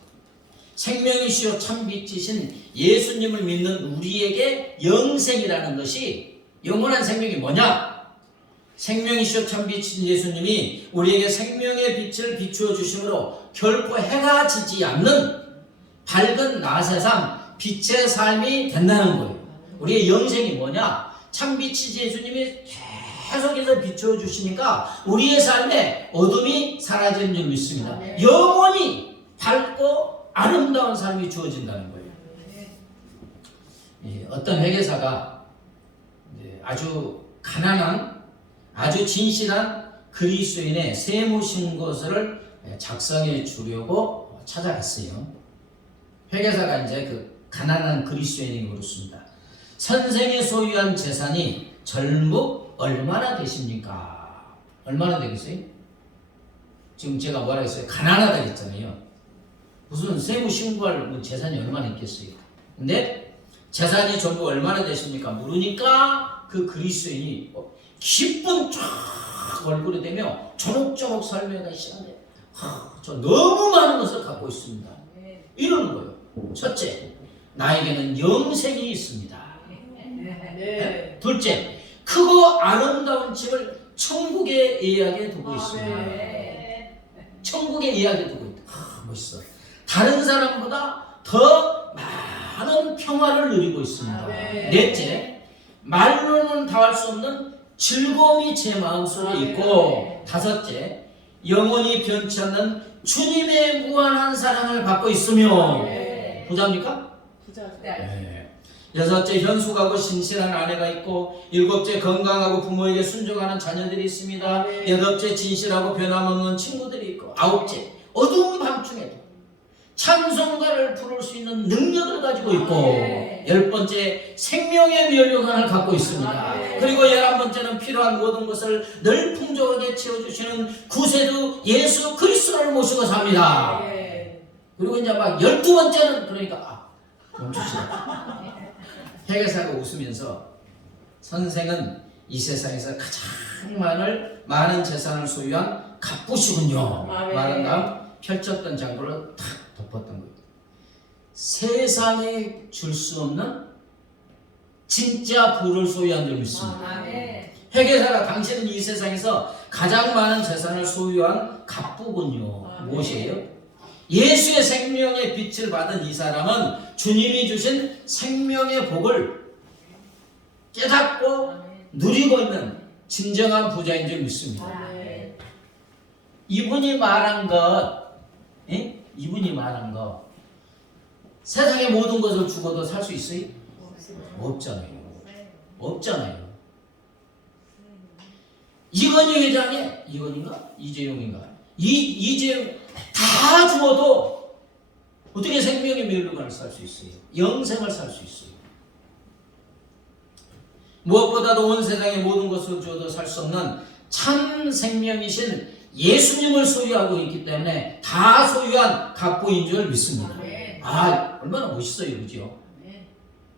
생명이시요 참빛이신 예수님을 믿는 우리에게 영생이라는 것이, 영원한 생명이 뭐냐? 생명이시여 참 빛인 예수님이 우리에게 생명의 빛을 비추어 주심으로 결코 해가 지지 않는 밝은 나세상 빛의 삶이 된다는 거예요. 우리의 영생이 뭐냐? 참 빛이신 예수님이 계속해서 비추어 주시니까 우리의 삶에 어둠이 사라지는 줄 믿습니다. 영원히 밝고 아름다운 삶이 주어진다는 거예요. 어떤 회계사가 아주 가난한 아주 진실한 그리스도인의 세무신고서를 작성해 주려고 찾아갔어요. 회계사가 이제 그 가난한 그리스도인이 그렇습니다. 선생이 소유한 재산이 절묵 얼마나 되십니까? 얼마나 되겠어요? 지금 제가 뭐라 했어요? 가난하다 했잖아요. 무슨 세무신고할 재산이 얼마나 있겠어요? 근데 재산이 전부 얼마나 되십니까? 물으니까 그 그리스도인이 기쁜 쫙 얼굴이 되며 조목조목 설명하기 시작해. 저 너무 많은 것을 갖고 있습니다. 이러는 거예요. 첫째, 나에게는 영생이 있습니다. 둘째, 크고 아름다운 집을 천국에 예약해 두고 있습니다. 천국에 예약해 두고 있다. 멋있어. 다른 사람보다 더 많은 평화를 누리고 있습니다. 넷째, 말로는 다할 수 없는 즐거움이 제 마음속에 있고, 다섯째, 영원히 변치 않는 주님의 무한한 사랑을 받고 있으며, 부자입니까? 네. 여섯째, 현숙하고 신실한 아내가 있고, 일곱째, 건강하고 부모에게 순종하는 자녀들이 있습니다. 여덟째, 진실하고 변함없는 친구들이 있고, 아홉째, 어두운 밤중에도 찬송가를 부를 수 있는 능력을 가지고 있고, 열 번째, 생명의 면류관을 갖고 있습니다. 그리고 11번째는 필요한 모든 것을 늘 풍족하게 채워주시는 구세주 예수 그리스도를 모시고 삽니다. 그리고 이제 막 12번째는 그러니까 멈추시다. 회계사가 웃으면서 선생은 이 세상에서 가장 많은 재산을 소유한 갑부시군요. 말한 다음 펼쳤던 장부를 탁 덮었던 거예요. 세상에 줄 수 없는 진짜 부를 소유한 줄 믿습니다. 회계사가 당신은 이 세상에서 가장 많은 재산을 소유한 갑부군요. 무엇이에요? 예수의 생명의 빛을 받은 이 사람은 주님이 주신 생명의 복을 깨닫고 누리고 있는 진정한 부자인 줄 믿습니다. 이분이 말한 것, 이분이 말한 것, 세상의 모든 것을 주고도 살 수 있어요? 없잖아요. 없잖아요. 이건희 회장의 이건인가? 이재용인가? 이재용 다 주어도 어떻게 생명의 면류관을 살 수 있어요? 영생을 살 수 있어요. 무엇보다도 온 세상의 모든 것을 주어도 살 수 없는 참 생명이신 예수님을 소유하고 있기 때문에 다 소유한 갑부인 줄 믿습니다. 아, 얼마나 멋있어요, 그죠?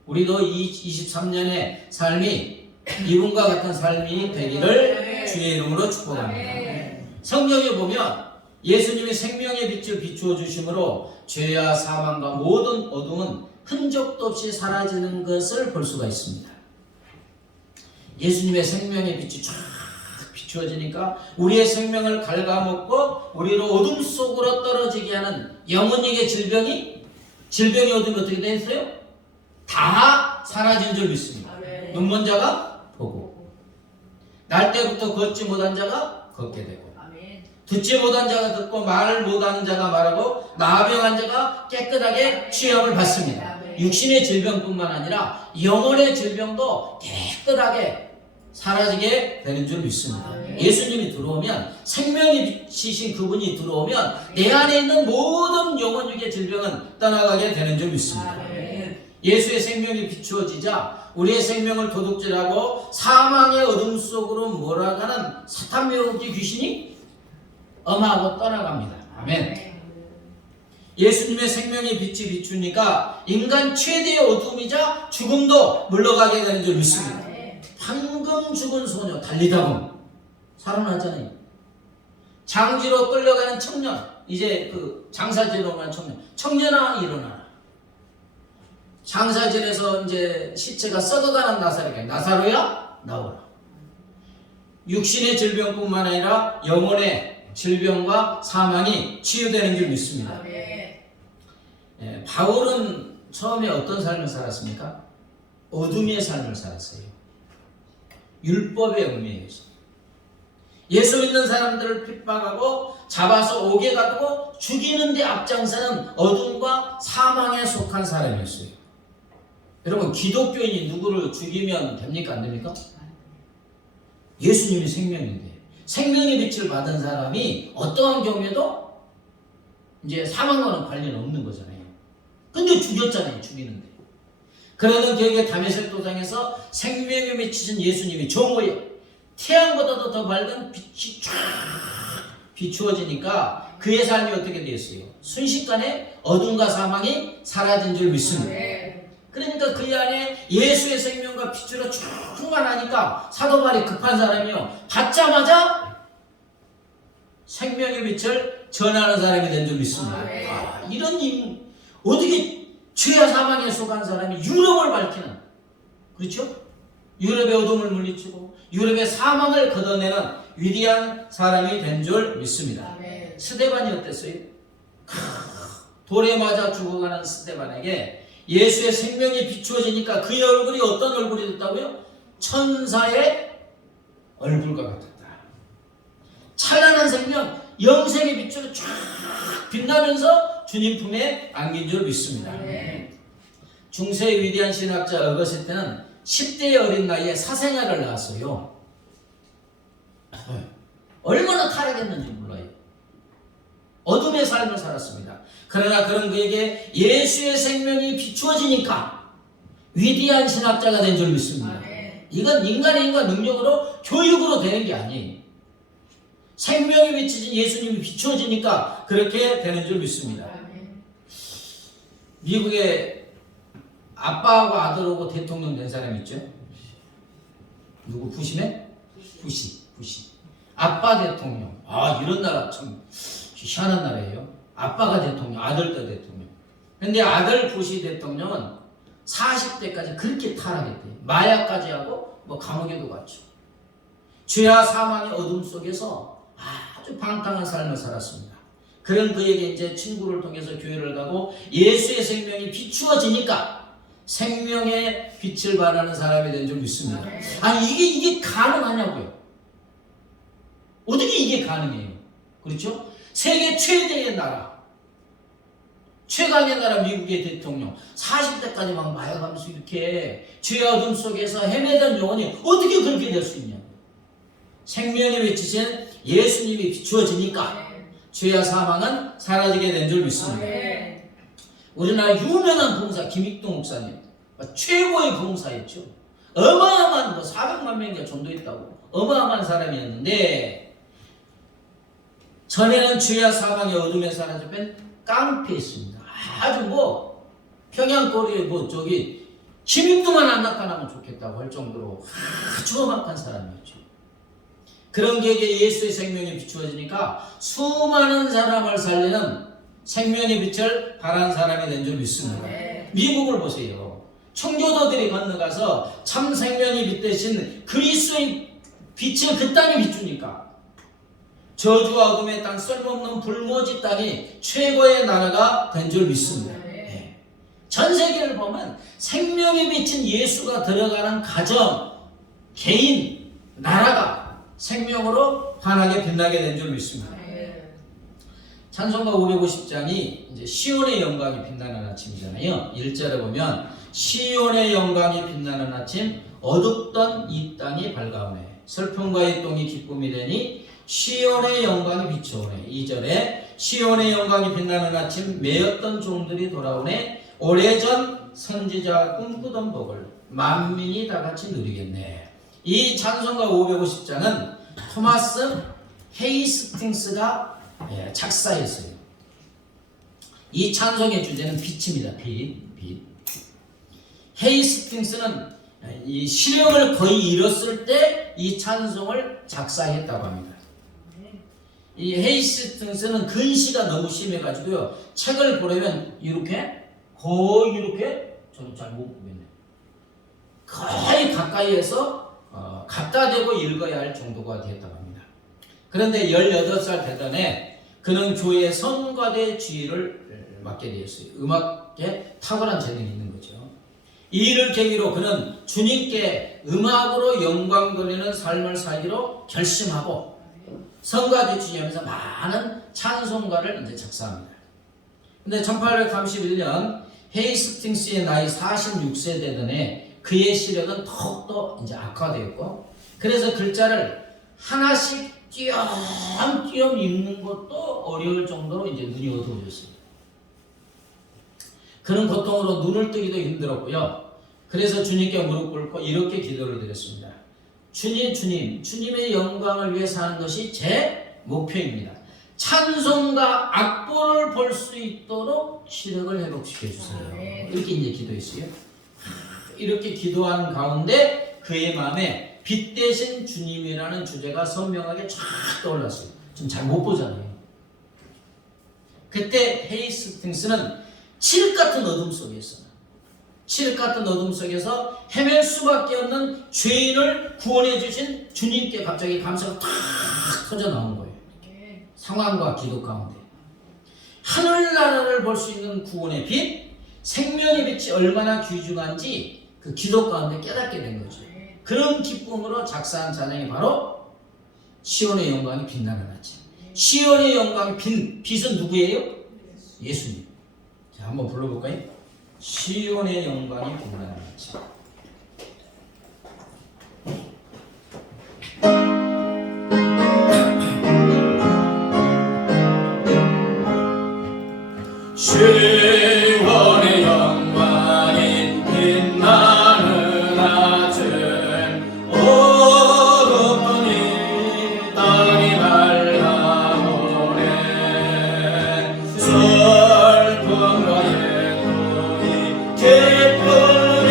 우리도 23년의 삶이 이분과 같은 삶이 되기를 주의 이름으로 축복합니다. 성경에 보면 예수님이 생명의 빛을 비추어 주심으로 죄와 사망과 모든 어둠은 흔적도 없이 사라지는 것을 볼 수가 있습니다. 예수님의 생명의 빛이 쫙 비추어지니까 우리의 생명을 갉아먹고 우리로 어둠 속으로 떨어지게 하는 영혼에게 질병이 어둠이 어떻게 됐어요? 다 사라진 줄 믿습니다. 눈먼 자가 보고, 날 때부터 걷지 못한 자가 걷게 되고, 듣지 못한 자가 듣고 말 못하는 자가 말하고 나병한 자가 깨끗하게 취함을 받습니다. 육신의 질병뿐만 아니라 영혼의 질병도 깨끗하게 사라지게 되는 줄 믿습니다. 예수님이 들어오면, 생명이 비치신 그분이 들어오면 내 안에 있는 모든 영혼육의 질병은 떠나가게 되는 줄 믿습니다. 예수의 생명이 비추어지자 우리의 생명을 도둑질하고 사망의 어둠 속으로 몰아가는 사탄 매혹의 귀신이 엄하고 떠나갑니다. 아멘. 예수님의 생명의 빛이 비추니까 인간 최대의 어둠이자 죽음도 물러가게 되는 줄 믿습니다. 방금 죽은 소녀 달리다 살아나잖아요. 장지로 끌려가는 청년, 이제 그 장사지로 가는 청년아 일어나라. 장사진에서 이제 시체가 썩어가는 나사로야 나오라. 육신의 질병뿐만 아니라 영혼의 질병과 사망이 치유되는 줄 믿습니다. 바울은 처음에 어떤 삶을 살았습니까? 어둠의 삶을 살았어요. 율법의 얽매여서 예수 믿는 사람들을 핍박하고 잡아서 옥에 가두고 죽이는 데 앞장서는 어둠과 사망에 속한 사람이었어요. 여러분, 기독교인이 누구를 죽이면 됩니까? 안 됩니까? 예수님이 생명인데 생명의 빛을 받은 사람이 어떠한 경우에도 이제 사망과는 관련 없는 거잖아요. 근데 죽였잖아요. 죽이는데. 그러던 기억에 다메섹 도상에서 생명의 빛이신 예수님이 정오에 태양보다도 더 밝은 빛이 쫙 비추어지니까 그의 삶이 어떻게 되었어요? 순식간에 어둠과 사망이 사라진 줄 믿습니다. 그러니까 그 안에 예수의 생명과 빛으로 충만하니까 사도 바울이 급한 사람이요. 받자마자 생명의 빛을 전하는 사람이 된 줄 믿습니다. 이런 어떻게 죄와 사망에 속한 사람이 유럽을 밝히는, 그렇죠? 유럽의 어둠을 물리치고 유럽의 사망을 걷어내는 위대한 사람이 된 줄 믿습니다. 스데반이 어땠어요? 돌에 맞아 죽어가는 스데반에게 예수의 생명이 비추어지니까 그의 얼굴이 어떤 얼굴이 됐다고요? 천사의 얼굴과 같았다. 찬란한 생명, 영생의 빛으로 쫙 빛나면서 주님 품에 안긴 줄 믿습니다. 중세의 위대한 신학자 어거스틴은 10대의 어린 나이에 사생아를 낳았어요. 얼마나 타락했는지 몰라요. 어둠의 삶을 살았습니다. 그러나 그런 그에게 예수의 생명이 비추어지니까 위대한 신학자가 된 줄 믿습니다. 이건 인간의 능력으로 교육으로 되는 게 아니에요. 생명이 비추어진 예수님이 비추어지니까 그렇게 되는 줄 믿습니다. 미국에 아빠하고 아들하고 대통령 된 사람 있죠? 누구? 부시네? 부시. 아빠 대통령. 이런 나라 참 희한한 나라예요. 아빠가 대통령, 아들도 대통령. 근데 아들 부시 대통령은 40대까지 그렇게 타락했대요. 마약까지 하고 감옥에도 갔죠. 죄와 사망의 어둠 속에서 아주 방탕한 삶을 살았습니다. 그런 그에게 이제 친구를 통해서 교회를 가고 예수의 생명이 비추어지니까 생명의 빛을 발하는 사람이 된 줄 믿습니다. 이게 가능하냐고요? 어떻게 이게 가능해요? 그렇죠? 세계 최대의 나라, 최강의 나라 미국의 대통령, 40대까지 막 마약하면서 이렇게 죄와 어둠 속에서 헤매던 영혼이 어떻게 그렇게 될 수 있냐? 생명의 빛이신 예수님이 비추어지니까 죄와 사망은 사라지게 된 줄 믿습니다. 우리나라 유명한 봉사 김익동 목사님, 최고의 봉사였죠. 어마어마한 400만 명이 전도했다고 어마어마한 사람이었는데 전에는 죄와 사망의 어둠에 사라졌던 깡패였습니다. 아주 평양거리에 김익동만 안 나타나면 좋겠다고 할 정도로 아주 험악한 사람이었죠. 그런 계기에 예수의 생명이 비추어지니까 수많은 사람을 살리는 생명의 빛을 발한 사람이 된 줄 믿습니다. 미국을 보세요. 청교도들이 건너가서 참 생명이 빛대신 그리스도의 빛을 그 땅에 비추니까 저주와 어둠의 땅, 쓸모없는 불모지 땅이 최고의 나라가 된 줄 믿습니다. 전 세계를 보면 생명이 비친 예수가 들어가는 가정, 개인, 나라가 생명으로 환하게 빛나게 된 줄 믿습니다. 찬송가 550장이 이제 시온의 영광이 빛나는 아침이잖아요. 1절에 보면 시온의 영광이 빛나는 아침, 어둡던 이 땅이 밝아오네. 슬픔과 이 똥이 기쁨이 되니 시온의 영광이 비춰오네. 2절에 시온의 영광이 빛나는 아침, 매였던 종들이 돌아오네. 오래전 선지자가 꿈꾸던 복을 만민이 다 같이 누리겠네. 이 찬송가 550장은 토마스 헤이스팅스가 작사했어요. 이 찬송의 주제는 빛입니다. 빛. 헤이스팅스는 이 시력을 거의 잃었을 때 이 찬송을 작사했다고 합니다. 이 헤이스팅스는 근시가 너무 심해가지고요. 책을 보려면 거의 이렇게 저도 잘 못 보겠네요. 거의 가까이에서 갖다 대고 읽어야 할 정도가 되었다고 합니다. 그런데 18살 되던 그는 교회의 성가대 지휘를 맡게 되었어요. 음악에 탁월한 재능이 있는 거죠. 이 일을 계기로 그는 주님께 음악으로 영광 돌리는 삶을 살기로 결심하고 성가대 지휘하면서 많은 찬송가를 이제 작사합니다. 근데 1831년 헤이스팅스의 나이 46세 되던 그의 시력은 더욱더 이제 악화되었고, 그래서 글자를 하나씩 띄엄띄엄 읽는 것도 어려울 정도로 이제 눈이 어두워졌습니다. 그는 고통으로 눈을 뜨기도 힘들었고요. 그래서 주님께 무릎 꿇고 이렇게 기도를 드렸습니다. 주님, 주님의 영광을 위해 사는 것이 제 목표입니다. 찬송가 악보를 볼 수 있도록 시력을 회복시켜 주세요. 이렇게 이제 기도했어요. 이렇게 기도하는 가운데 그의 마음에 빛 대신 주님이라는 주제가 선명하게 쫙 떠올랐어요. 좀 잘 못 보잖아요. 그때 헤이스팅스는 칠흑 같은 어둠 속에서 헤맬 수밖에 없는 죄인을 구원해 주신 주님께 갑자기 감사가 탁 터져 나온 거예요. 상황과 기도 가운데 하늘나라를 볼 수 있는 구원의 빛, 생명의 빛이 얼마나 귀중한지 그 기도 가운데 깨닫게 된 거죠. 그런 기쁨으로 작사한 찬양이 바로 시온의 영광이 빛나는 아침. 시온의 영광이 빛은 누구예요? 예수님. 자, 한번 불러볼까요? 시온의 영광이 빛나는 아침. 시온의 영광이 빛나는 아침, 어둠이 땅이 말라오네. 슬픔과 애통이 기쁨이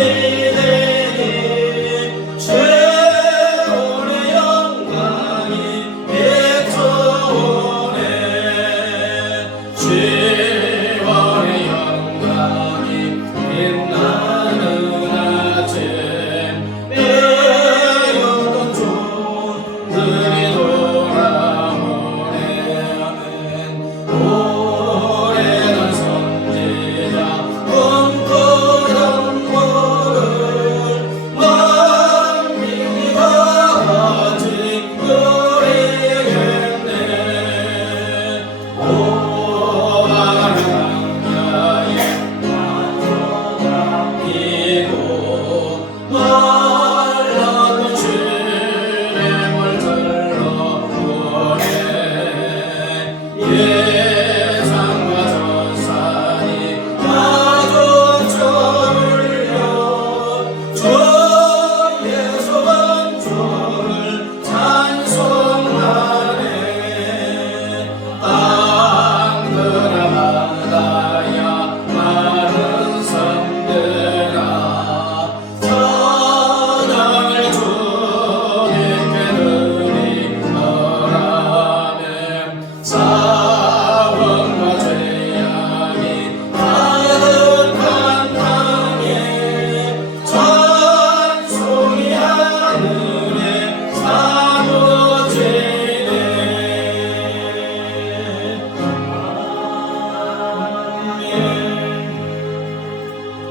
되니 시온의 영광이 비춰오네.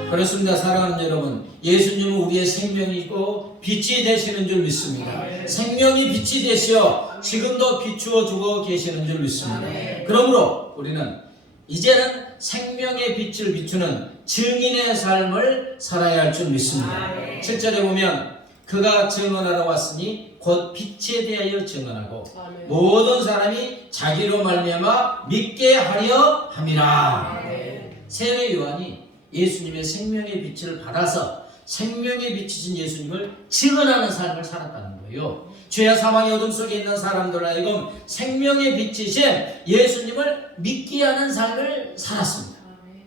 그렇습니다. 사랑하는 여러분, 예수님은 우리의 생명이고 빛이 되시는 줄 믿습니다. 생명이 빛이 되시어 지금도 비추어 주고 계시는 줄 믿습니다. 그러므로 우리는 이제는 생명의 빛을 비추는 증인의 삶을 살아야 할 줄 믿습니다. 7절에 보면 그가 증언하러 왔으니 곧 빛에 대하여 증언하고 모든 사람이 자기로 말미암아 믿게 하려 함이라. 세례 요한이 예수님의 생명의 빛을 받아서 생명의 빛이신 예수님을 증언하는 삶을 살았다는 거예요. 죄와 사망의 어둠 속에 있는 사람들 하여금 생명의 빛이신 예수님을 믿게 하는 삶을 살았습니다.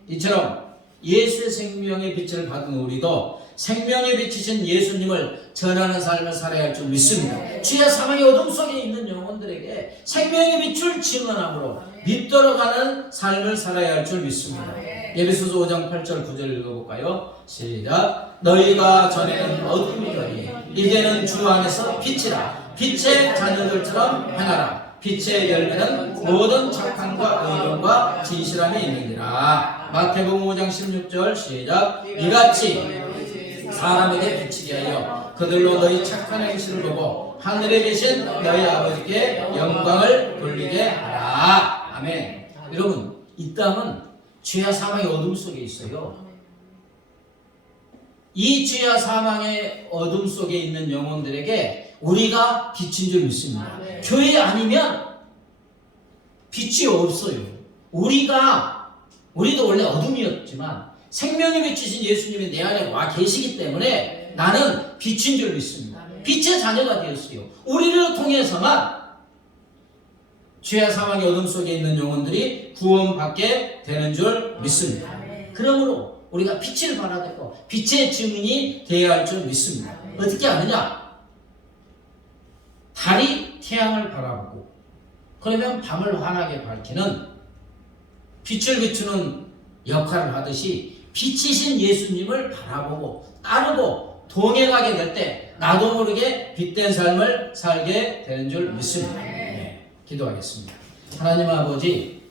이처럼 예수의 생명의 빛을 받은 우리도 생명의 빛이신 예수님을 전하는 삶을 살아야 할 줄 믿습니다. 죄와 사망의 어둠 속에 있는 영혼들에게 생명의 빛을 증언함으로 믿도록 하는 삶을 살아야 할 줄 믿습니다. 에베소서 5장 8절 9절 읽어볼까요? 시작. 너희가 전에는 어둠이더니 이제는 주 안에서 빛이라. 빛의 자녀들처럼 행하라. 빛의 열매는 모든 착함과 의로움과 진실함이 있느니라. 마태복음 5장 16절 시작. 이같이 사람에게 빛이게 하여 그들로 너희 착한 행실을 보고 하늘에 계신 너희 아버지께 영광을 돌리게 하라. 아멘. 여러분, 이 땅은 죄와 사망의 어둠 속에 있어요. 이 죄와 사망의 어둠 속에 있는 영혼들에게 우리가 빛인 줄 믿습니다. 교회 아니면 빛이 없어요. 우리도 원래 어둠이었지만 생명의 빛이신 예수님이 내 안에 와 계시기 때문에 나는 빛인 줄 믿습니다. 빛의 자녀가 되었어요. 우리를 통해서만 죄와 사망의 어둠 속에 있는 영혼들이 구원받게 되는 줄 믿습니다. 그러므로 우리가 빛을 발하고 빛의 증인이 되어야 할 줄 믿습니다. 어떻게 하느냐? 달이 태양을 바라보고 그러면 밤을 환하게 밝히는 빛을 비추는 역할을 하듯이 빛이신 예수님을 바라보고 따르고 동행하게 될 때 나도 모르게 빛된 삶을 살게 되는 줄 믿습니다. 네, 기도하겠습니다. 하나님 아버지,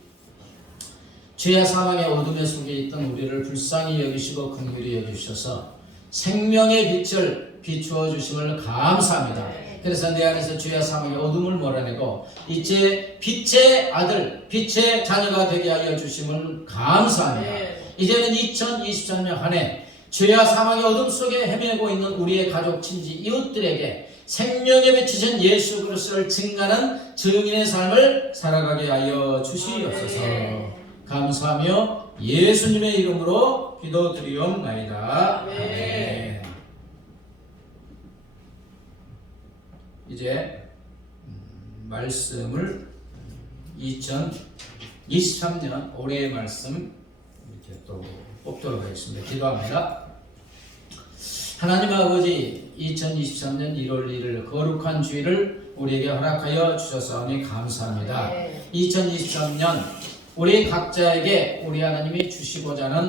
죄와 사망의 어둠의 속에 있던 우리를 불쌍히 여기시고 긍휼히 여기셔서 생명의 빛을 비추어 주심을 감사합니다. 그래서 내 안에서 죄와 사망의 어둠을 몰아내고 이제 빛의 아들, 빛의 자녀가 되게 하여 주심을 감사합니다. 이제는 2023년 한 해 죄와 사망의 어둠 속에 헤매고 있는 우리의 가족, 친지, 이웃들에게 생명에 비치신 예수 그리스도를 증거하는 증인의 삶을 살아가게 하여 주시옵소서. 감사하며 예수님의 이름으로 기도드리옵나이다. 아멘. 이제 말씀을 2023년 올해의 말씀 이렇게 또 뽑도록 하겠습니다. 기도합니다. 하나님 아버지, 2023년 1월 1일 거룩한 주일을 우리에게 허락하여 주셨사오니 감사합니다. 2023년 우리 각자에게 우리 하나님이 주시고자 하는